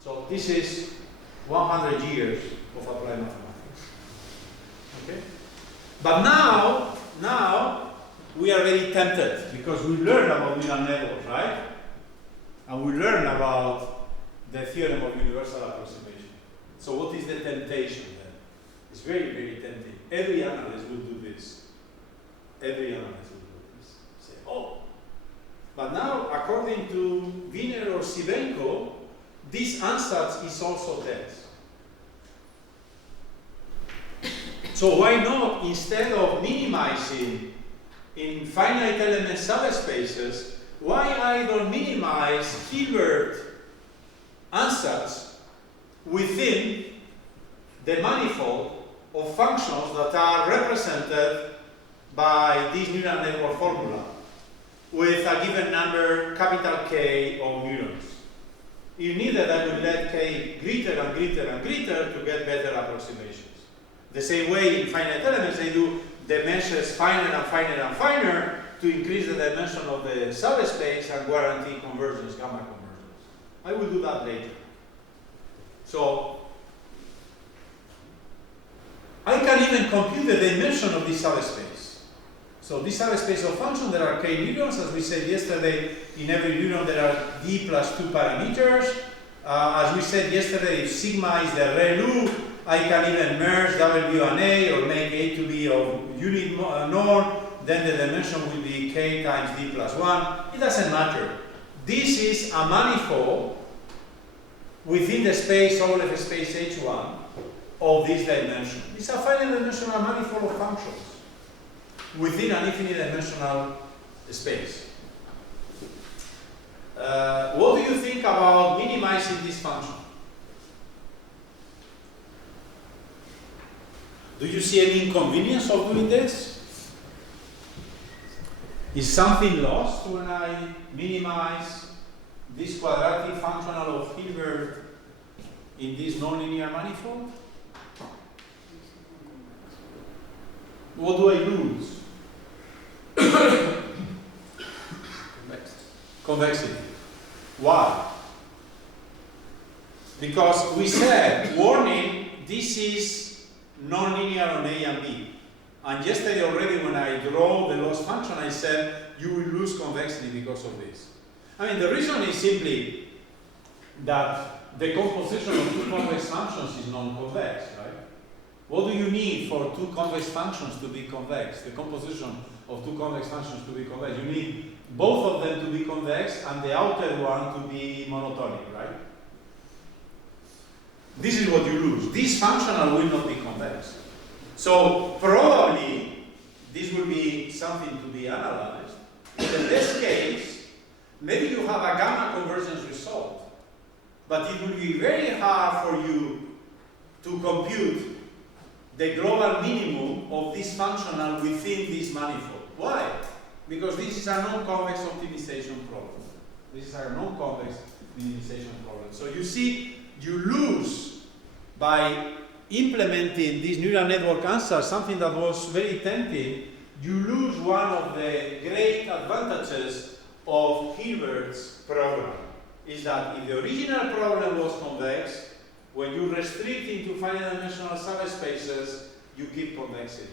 So this is 100 years of applied mathematics. Okay? But now we are very tempted because we learn about neural networks, right? And we learn about the theorem of universal approximation. So what is the temptation then? It's very, very tempting. Every analyst will do this. Every analyst will do this. Say, oh, but now according to Wiener or Sivenko, this ansatz is also dead. So why not, instead of minimizing in finite element subspaces, why I don't minimize Hilbert ansatz within the manifold of functions that are represented by this neural network formula with a given number, capital K, of neurons. If needed, I would let K greater and greater and greater to get better approximations. The same way in finite elements, I do dimensions finer and finer and finer to increase the dimension of the subspace and guarantee convergence, gamma convergence. I will do that later. So, I can even compute the dimension of this subspace. So this subspace of function, there are k neurons, as we said yesterday, in every neuron there are d plus 2 parameters. As we said yesterday, if sigma is the ReLU, I can even merge W and A or make A to be of unit norm, then the dimension will be k times d plus 1. It doesn't matter. This is a manifold within the space, Sobolev space H1, of this dimension. It's a finite dimensional manifold of functions within an infinite dimensional space. What do you think about minimizing this function? Do you see any inconvenience of doing this? Is something lost when I minimize this quadratic functional of Hilbert in this nonlinear manifold? What do I lose? Convexity. Why? Because we said, warning, this is nonlinear on A and B. And yesterday already when I draw the loss function, I said you will lose convexity because of this. I mean, the reason is simply that the composition of two convex functions is non-convex, right? What do you need for two convex functions to be convex? The composition of two convex functions to be convex. You need both of them to be convex and the outer one to be monotonic, right? This is what you lose. This functional will not be convex. So probably this will be something to be analyzed. In this case, maybe you have a gamma convergence result, but it will be very hard for you to compute the global minimum of this functional within this manifold. Why? Because this is a non-convex optimization problem. This is a non-convex minimization problem. So you see, you lose by implementing this neural network answer something that was very tempting you lose one of the great advantages of Hilbert's program, is that if the original problem was convex, when you restrict into finite dimensional subspaces, you keep convexity.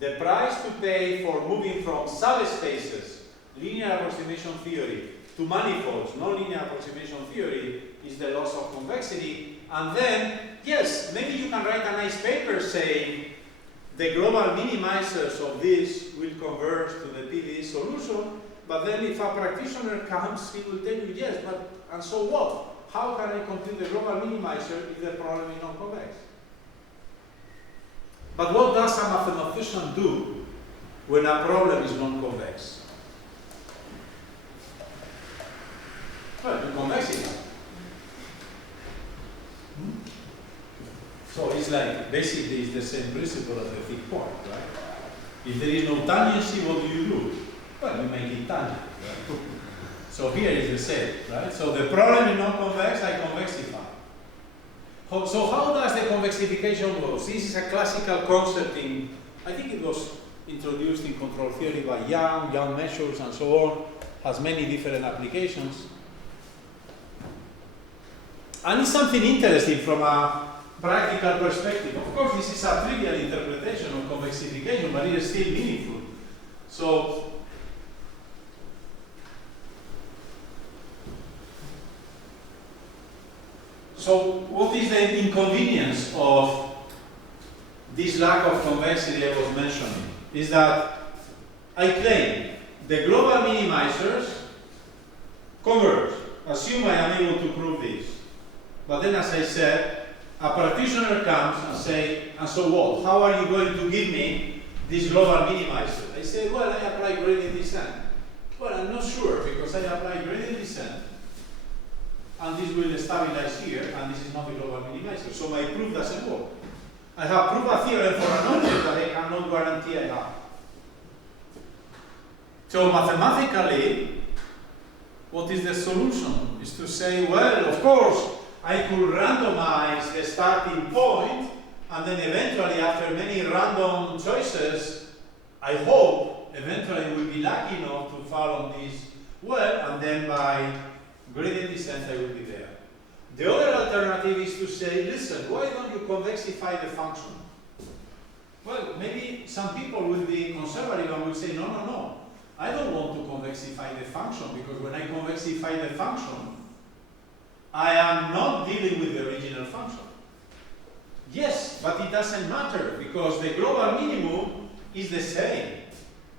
The price to pay for moving from subspaces, linear approximation theory, to manifolds, non-linear approximation theory, is the loss of convexity. And then, yes, maybe you can write a nice paper saying the global minimizers of this will converge to the PDE solution, but then if a practitioner comes, he will tell you, yes, but, and so what? How can I compute the global minimizer if the problem is non-convex? But what does a mathematician do when a problem is non-convex? Well, you convex it. So it's like, basically it's the same principle as the thick point, right? If there is no tangency, what do you do? Well, you make it tangent, right? So here is the same, right? So the problem is non-convex, I convexify. So how does the convexification work? This is a classical concept in, I think it was introduced in control theory by Young measures and so on, has many different applications. And it's something interesting from a practical perspective. Of course, this is a trivial interpretation of convexification, but it is still meaningful. So what is the inconvenience of this lack of convexity I was mentioning? Is that I claim the global minimizers converge. Assume I am able to prove this. But then, as I said, a practitioner comes and say, and so what? How are you going to give me this global minimizer? I say, well, I apply gradient descent. Well, I'm not sure, because I apply gradient descent, and this will stabilize here, and this is not a global minimizer. So my proof doesn't work. I have proved a theorem for an object that I cannot guarantee I have. So mathematically, what is the solution? Is to say, well, of course, I could randomize the starting point, and then eventually, after many random choices, I hope eventually we'll be lucky enough to fall on this well, and then by gradient descent I will be there. The other alternative is to say, listen, why don't you convexify the function? Well, maybe some people will be conservative and will say, no, no, no. I don't want to convexify the function, because when I convexify the function, I am not dealing with the original function. Yes, but it doesn't matter, because the global minimum is the same.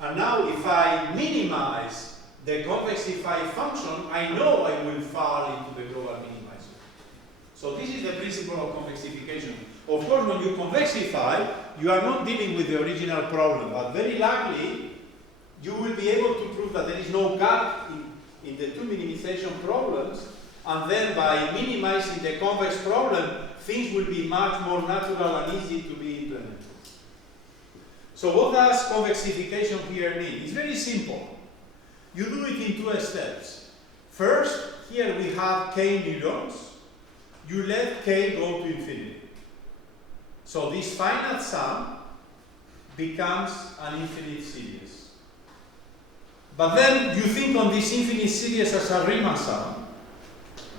And now if I minimize the convexified function, I know I will fall into the global minimizer. So this is the principle of convexification. Of course, when you convexify, you are not dealing with the original problem, but very likely you will be able to prove that there is no gap in the two minimization problems, and then by minimizing the convex problem, things will be much more natural and easy to be implemented. So what does convexification here mean? It's very simple. You do it in two steps. First, here we have k neurons. You let k go to infinity. So this finite sum becomes an infinite series. But then you think on this infinite series as a Riemann sum,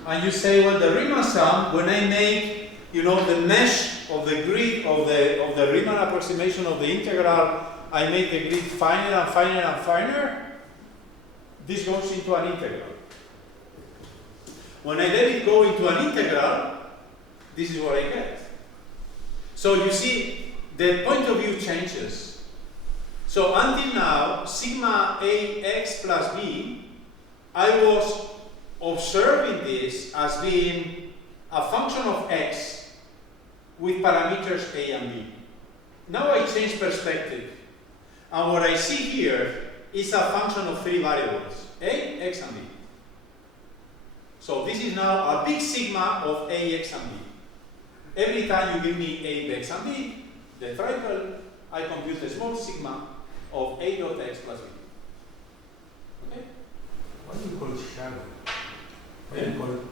and you say, well, the Riemann sum, when I make, the mesh of the grid of the Riemann approximation of the integral, I make the grid finer and finer and finer. This goes into an integral. When I let it go into an integral, this is what I get. So you see, the point of view changes. So until now, sigma ax plus b, I was observing this as being a function of x with parameters a and b. Now I change perspective, and what I see here is a function of three variables, a, x, and b. So this is now a big sigma of a, x, and b. Every time you give me a, x, and b, the triple, I compute a small sigma of a dot x plus b. Okay? Why do you call it shallow?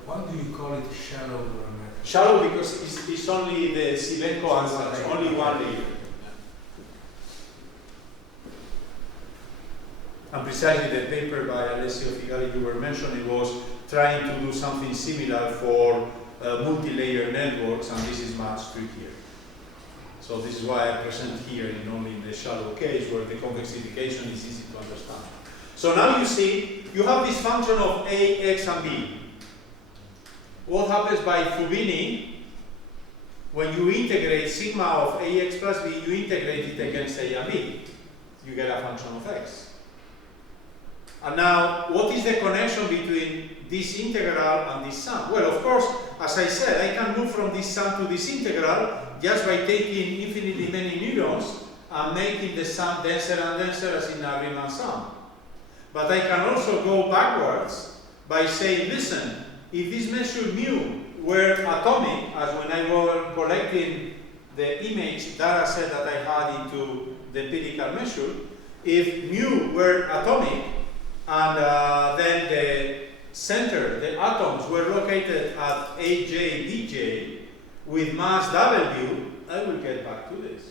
Why do you call it shallow parameter? Shallow because it's only the Silenko answer, only one layer. And precisely the paper by Alessio Figali you were mentioning was trying to do something similar for multi-layer networks, and this is much trickier. So this is why I present here in only in the shallow case where the convexification is easy to understand. So now you see, you have this function of A, X, and B. What happens by Fubini, when you integrate sigma of AX plus B, you integrate it against A and B. You get a function of X. And now, what is the connection between this integral and this sum? Well, of course, as I said, I can move from this sum to this integral just by taking infinitely many neurons and making the sum denser and denser as in a Riemann sum. But I can also go backwards by saying, listen, if this measure mu were atomic, as when I was collecting the image data set that I had into the empirical measure, if mu were atomic, and then the center, the atoms were located at AJ, DJ, with mass W, I will get back to this.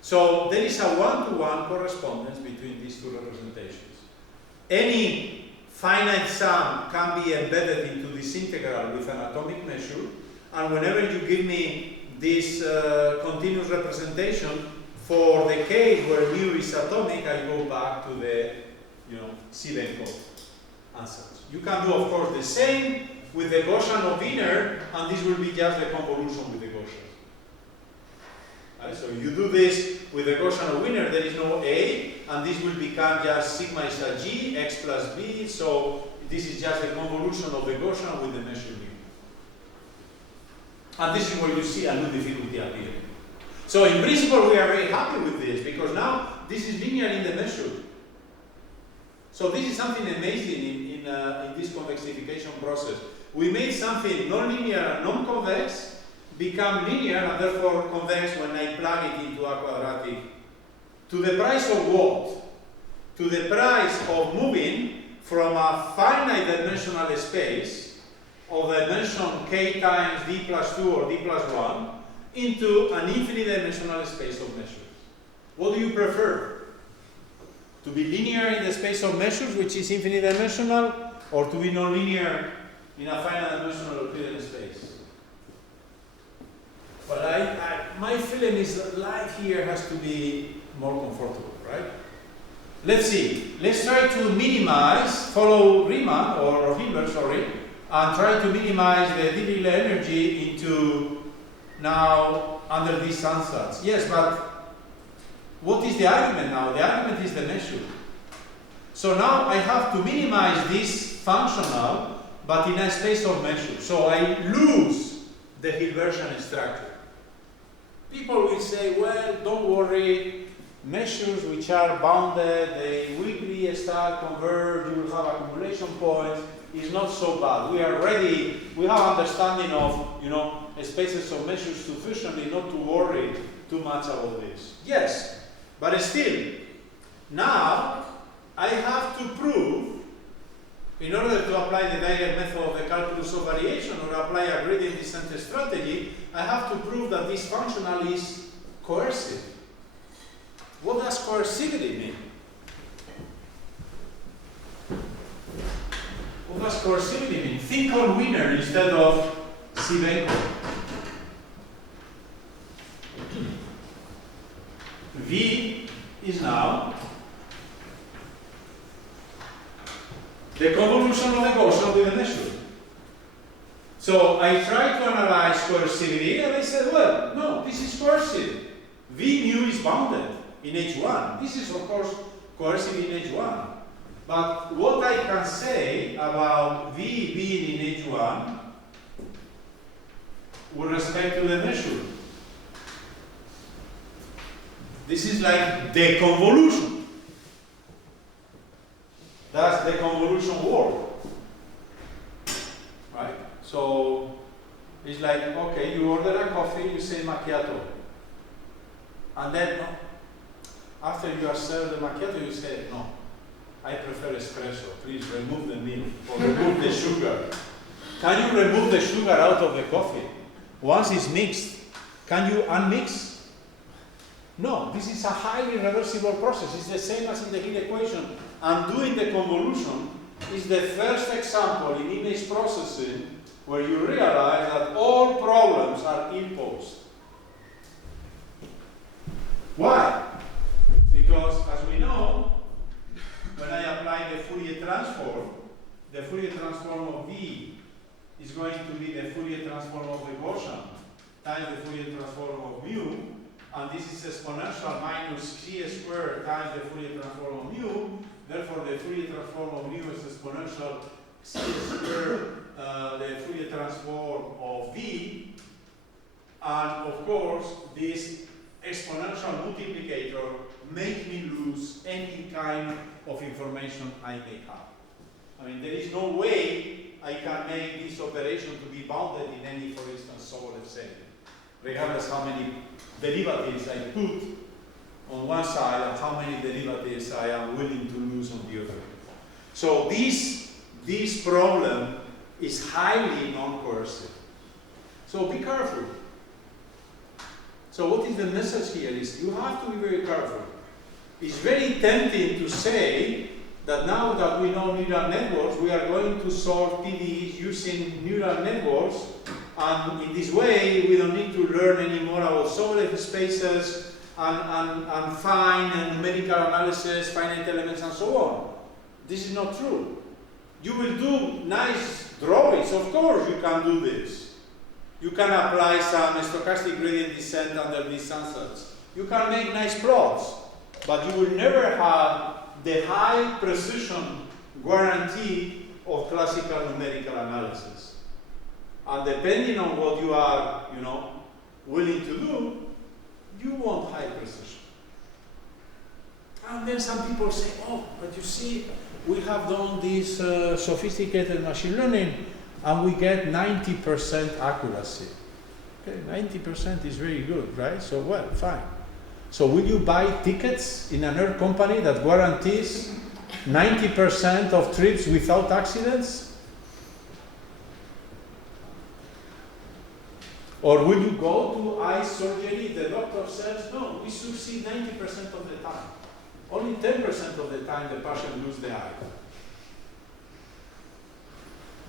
So there is a one-to-one correspondence between these two representations. Any finite sum can be embedded into this integral with an atomic measure, and whenever you give me this continuous representation, for the case where mu is atomic, I go back to the Siebenko answers. You can do, of course, the same with the Gaussian of inner, and this will be just the convolution with the Gaussian. Right? So you do this with the Gaussian of inner, there is no A, and this will become just sigma is a G, X plus B, so this is just the convolution of the Gaussian with the measure mu. And this is where you see a new difficulty appearing. So in principle, we are very happy with this, because now this is linear in the measure. So this is something amazing in this convexification process. We made something non-linear, non-convex, become linear and therefore convex when I plug it into a quadratic. To the price of what? To the price of moving from a finite dimensional space of dimension k times d plus 2 or d plus 1 into an infinite dimensional space of measures. What do you prefer? To be linear in the space of measures, which is infinite dimensional, or to be non-linear in a finite dimensional Euclidean space? Well, my feeling is that life here has to be more comfortable, right? Let's see. Let's try to minimize, follow Riemann, or Hilbert, sorry, and try to minimize the Dirichlet energy into now under these ansatz. Yes, but what is the argument now? The argument is the measure. So now I have to minimize this functional, but in a space of measure. So I lose the Hilbertian structure. People will say, well, don't worry, measures which are bounded, they weakly start, converge, you will have accumulation points, is not so bad. We are ready, we have understanding of, spaces of measures sufficiently not to worry too much about this. Yes, but still, now I have to prove, in order to apply the direct method of the calculus of variation or apply a gradient descent strategy, I have to prove that this functional is coercive. What does coercivity mean? What does coercivity mean? Think on Wiener instead of Siebenko. V is now the convolution of the Gaussian with the measure. So I tried to analyze coercivity and I said, well, no, this is coercive. V mu is bounded in H1. This is, of course, coercive in H1. But what I can say about V being in H1 with respect to the measure, this is like the convolution. That's the convolution word. Right? So it's like, okay, you order a coffee, you say macchiato. And then after you are served the macchiato, you say, no, I prefer espresso. Please remove the milk or remove the sugar. Can you remove the sugar out of the coffee? Once it's mixed, can you unmix? No, this is a highly reversible process. It's the same as in the Hill equation. And doing the convolution is the first example in image processing where you realize that all problems are imposed. Why? Because, as we know, when I apply the Fourier transform of V is going to be the Fourier transform of the Gaussian times the Fourier transform of mu, and this is exponential minus chi squared times the Fourier transform of mu. Therefore, the Fourier transform of mu is exponential chi squared the Fourier transform of V, and of course, this exponential multiplicator make me lose any kind of information I may have. I mean, there is no way I can make this operation to be bounded in any, for instance, Sobolev setting, regardless how many derivatives I put on one side and how many derivatives I am willing to lose on the other. So this problem is highly non-coercive. So be careful. So what is the message here is you have to be very careful. It's very tempting to say that now that we know neural networks, we are going to solve PDEs using neural networks, and in this way we don't need to learn anymore about Sobolev spaces and fine and numerical analysis, finite elements and so on. This is not true. You will do nice drawings, of course you can do this. You can apply some stochastic gradient descent under these sunsets. You can make nice plots, but you will never have the high precision guarantee of classical numerical analysis. And depending on what you are, willing to do, you want high precision. And then some people say, oh, but you see, we have done this sophisticated machine learning and we get 90% accuracy. Okay, 90% is very good, right? So, well, fine. So will you buy tickets in an air company that guarantees 90% of trips without accidents? Or will you go to eye surgery, the doctor says, no, we succeed 90% of the time. Only 10% of the time the patient loses the eye.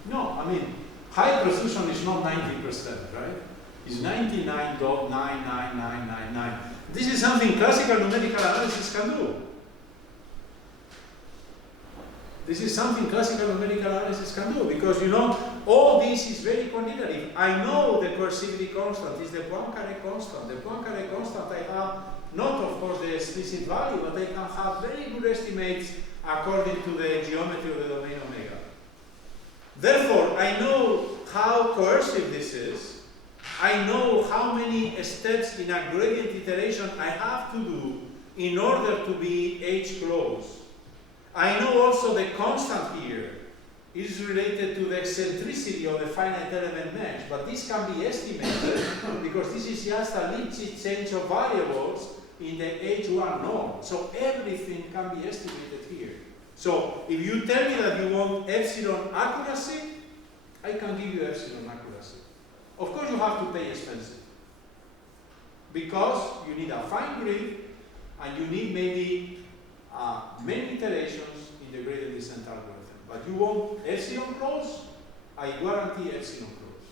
No, I mean, high precision is not 90%, right? It's 99.99999. This is something classical numerical analysis can do. This is something classical numerical analysis can do because, all this is very quantitative. I know the coercivity constant is the Poincaré constant. The Poincaré constant I have not, of course, the explicit value, but I can have very good estimates according to the geometry of the domain omega. Therefore, I know how coercive this is. I know how many steps in a gradient iteration I have to do in order to be H-close. I know also the constant here is related to the eccentricity of the finite element mesh, but this can be estimated because this is just a Lipschitz change of variables in the H1 norm. So everything can be estimated here. So if you tell me that you want epsilon accuracy, I can give you epsilon accuracy. Of course you have to pay expensive because you need a fine grid and you need maybe many iterations in the gradient descent algorithm. But you want epsilon close, I guarantee epsilon close.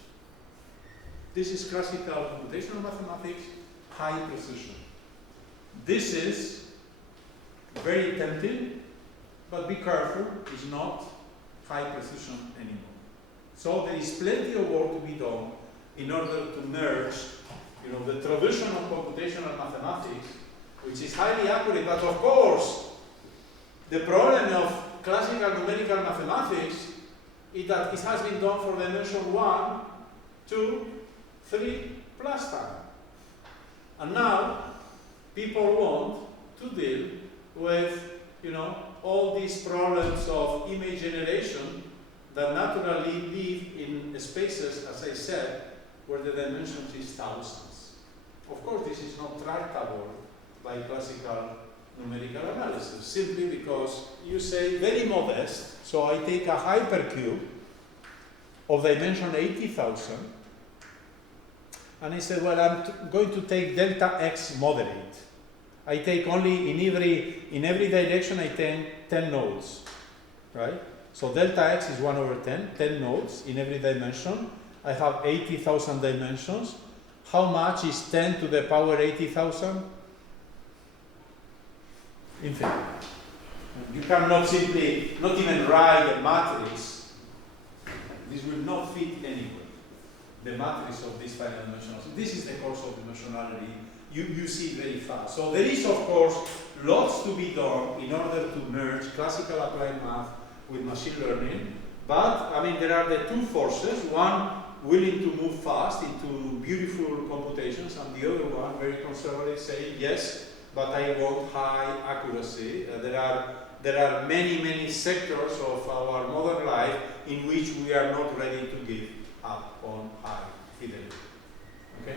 This is classical computational mathematics, high precision. This is very tempting, but be careful, it's not high precision anymore. So there is plenty of work to be done in order to merge, the traditional computational mathematics, which is highly accurate, but of course, the problem of classical numerical mathematics is that it has been done for dimension 1, 2, 3 plus time. And now, people want to deal with, all these problems of image generation that naturally live in spaces, as I said, where the dimension is thousands. Of course, this is not tractable by classical numerical analysis, simply because you say very modest, so I take a hypercube of dimension 80,000, and I said, well, I'm going to take delta x moderate. I take only in every direction I take 10 nodes, right? So delta x is 1 over 10 nodes in every dimension. I have 80,000 dimensions. How much is 10 to the power 80,000? Infinite. You cannot simply, not even write a matrix. This will not fit anywhere. The matrix of this finite dimensional. So this is the course of dimensionality. You see it very fast. So there is, of course, lots to be done in order to merge classical applied math with machine learning. But, I mean, there are the two forces. One willing to move fast into beautiful computations, and the other one very conservative, saying, yes, but I want high accuracy. There are many sectors of our modern life in which we are not ready to give up on high fidelity. Okay?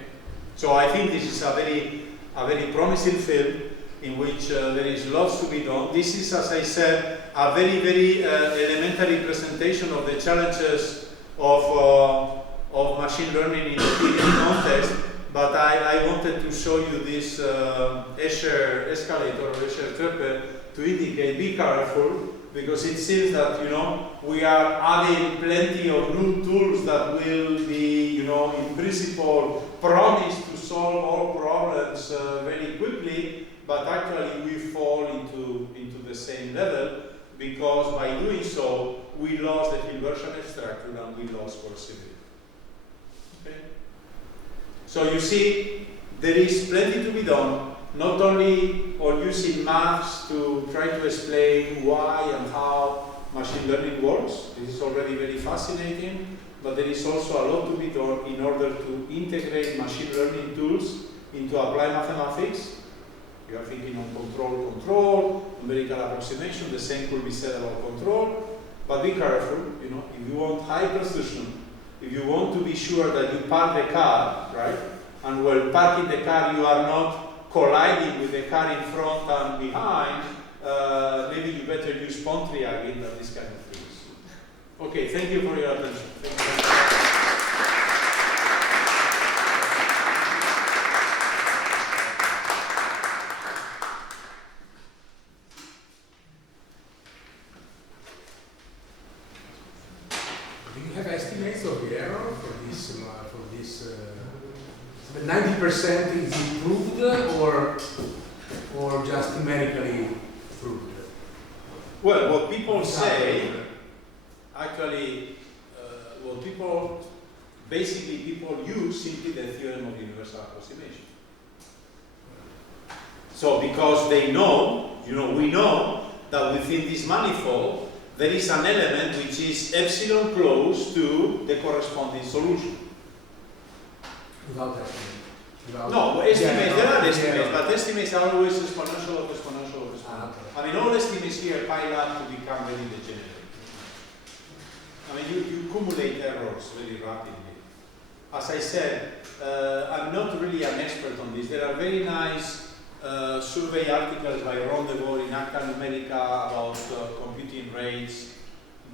So I think this is a very promising field in which there is lots to be done. This is, as I said, a very elementary presentation of the challenges of machine learning in the 3D context. But I wanted to show you this Escher escalator or Escher treppe to indicate, be careful, because it seems that, we are adding plenty of new tools that will be, in principle, promised to solve all problems very quickly, but actually we fall into the same level, because by doing so, we lost the Hilbertian structure and we lost coercivity. Okay? So you see, there is plenty to be done, not only on using maths to try to explain why and how machine learning works. This is already very fascinating, but there is also a lot to be done in order to integrate machine learning tools into applied mathematics. You are thinking on control, numerical approximation. The same could be said about control, but be careful. If you want high precision, if you want to be sure that you park the car, right, and while parking the car you are not colliding with the car in front and behind, maybe you better use point triagging than this kind of things. Okay, thank you for your attention. Thank you. Do you have estimates of the error for this? The 90% is improved or just numerically proved? Well, what people say, actually, basically people use simply the theorem of universal approximation. So because they know, we know that within this manifold there is an element which is epsilon close to the corresponding solution. Without estimate. No, estimates, there are estimates, but estimates are always exponential of exponential of exponential. Okay. I mean, all estimates here pile up to become very degenerate. I mean, you accumulate errors very rapidly. As I said, I'm not really an expert on this. There are very nice survey articles by Ron DeVore in Acta Numerica about computing rates,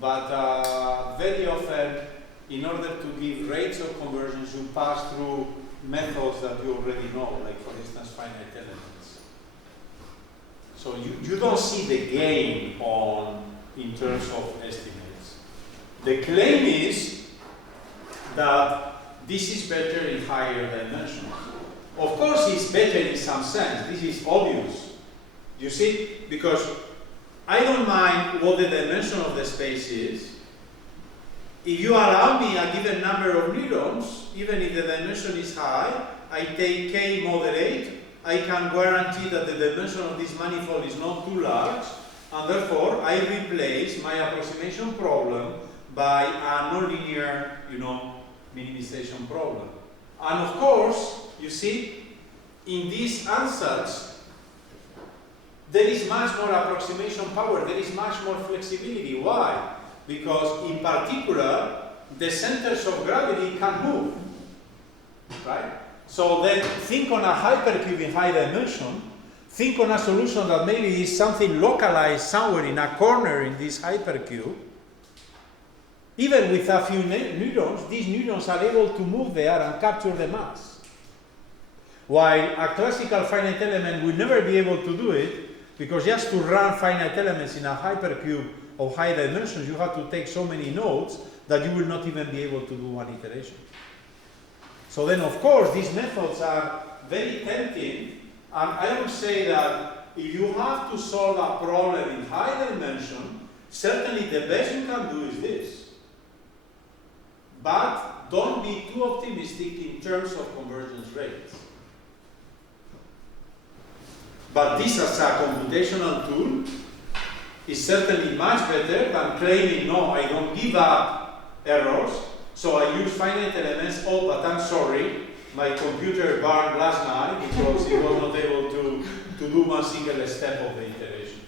but very often, in order to give rates of convergence, you pass through methods that you already know, like for instance finite elements. So you don't see the gain in terms of estimates. The claim is that this is better in higher dimensions. Of course it's better in some sense, this is obvious. You see, because I don't mind what the dimension of the space is. If you allow me a given number of neurons, even if the dimension is high, I take k moderate, I can guarantee that the dimension of this manifold is not too large, and therefore I replace my approximation problem by a nonlinear, minimization problem. And of course, you see, in these answers, there is much more approximation power, there is much more flexibility. Why? Because in particular, the centers of gravity can move, right? So then think on a hypercube in high dimension, think on a solution that maybe is something localized somewhere in a corner in this hypercube. Even with a few neurons, these neurons are able to move there and capture the mass. While a classical finite element will never be able to do it, because just to run finite elements in a hypercube of high dimensions, you have to take so many nodes that you will not even be able to do one iteration. So then, of course, these methods are very tempting, and I would say that if you have to solve a problem in high dimension, certainly the best you can do is this. But don't be too optimistic in terms of convergence rates. But this as a computational tool is certainly much better than claiming, no, I don't give up errors, so I use finite elements, oh, but I'm sorry, my computer burned last night because it was not able to do one single step of the iteration.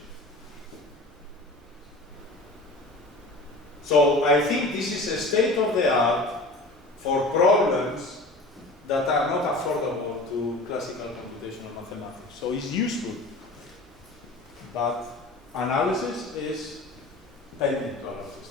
So I think this is a state of the art for problems that are not affordable to classical computational mathematics. So it's useful, but analysis is pending to our system.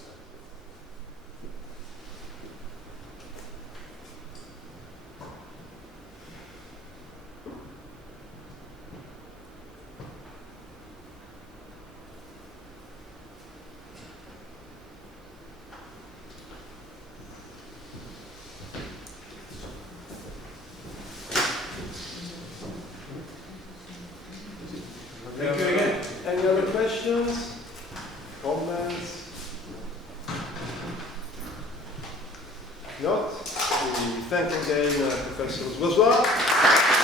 Thank you again. Any other questions? Comments? Not? We thank again Professor Zuazua.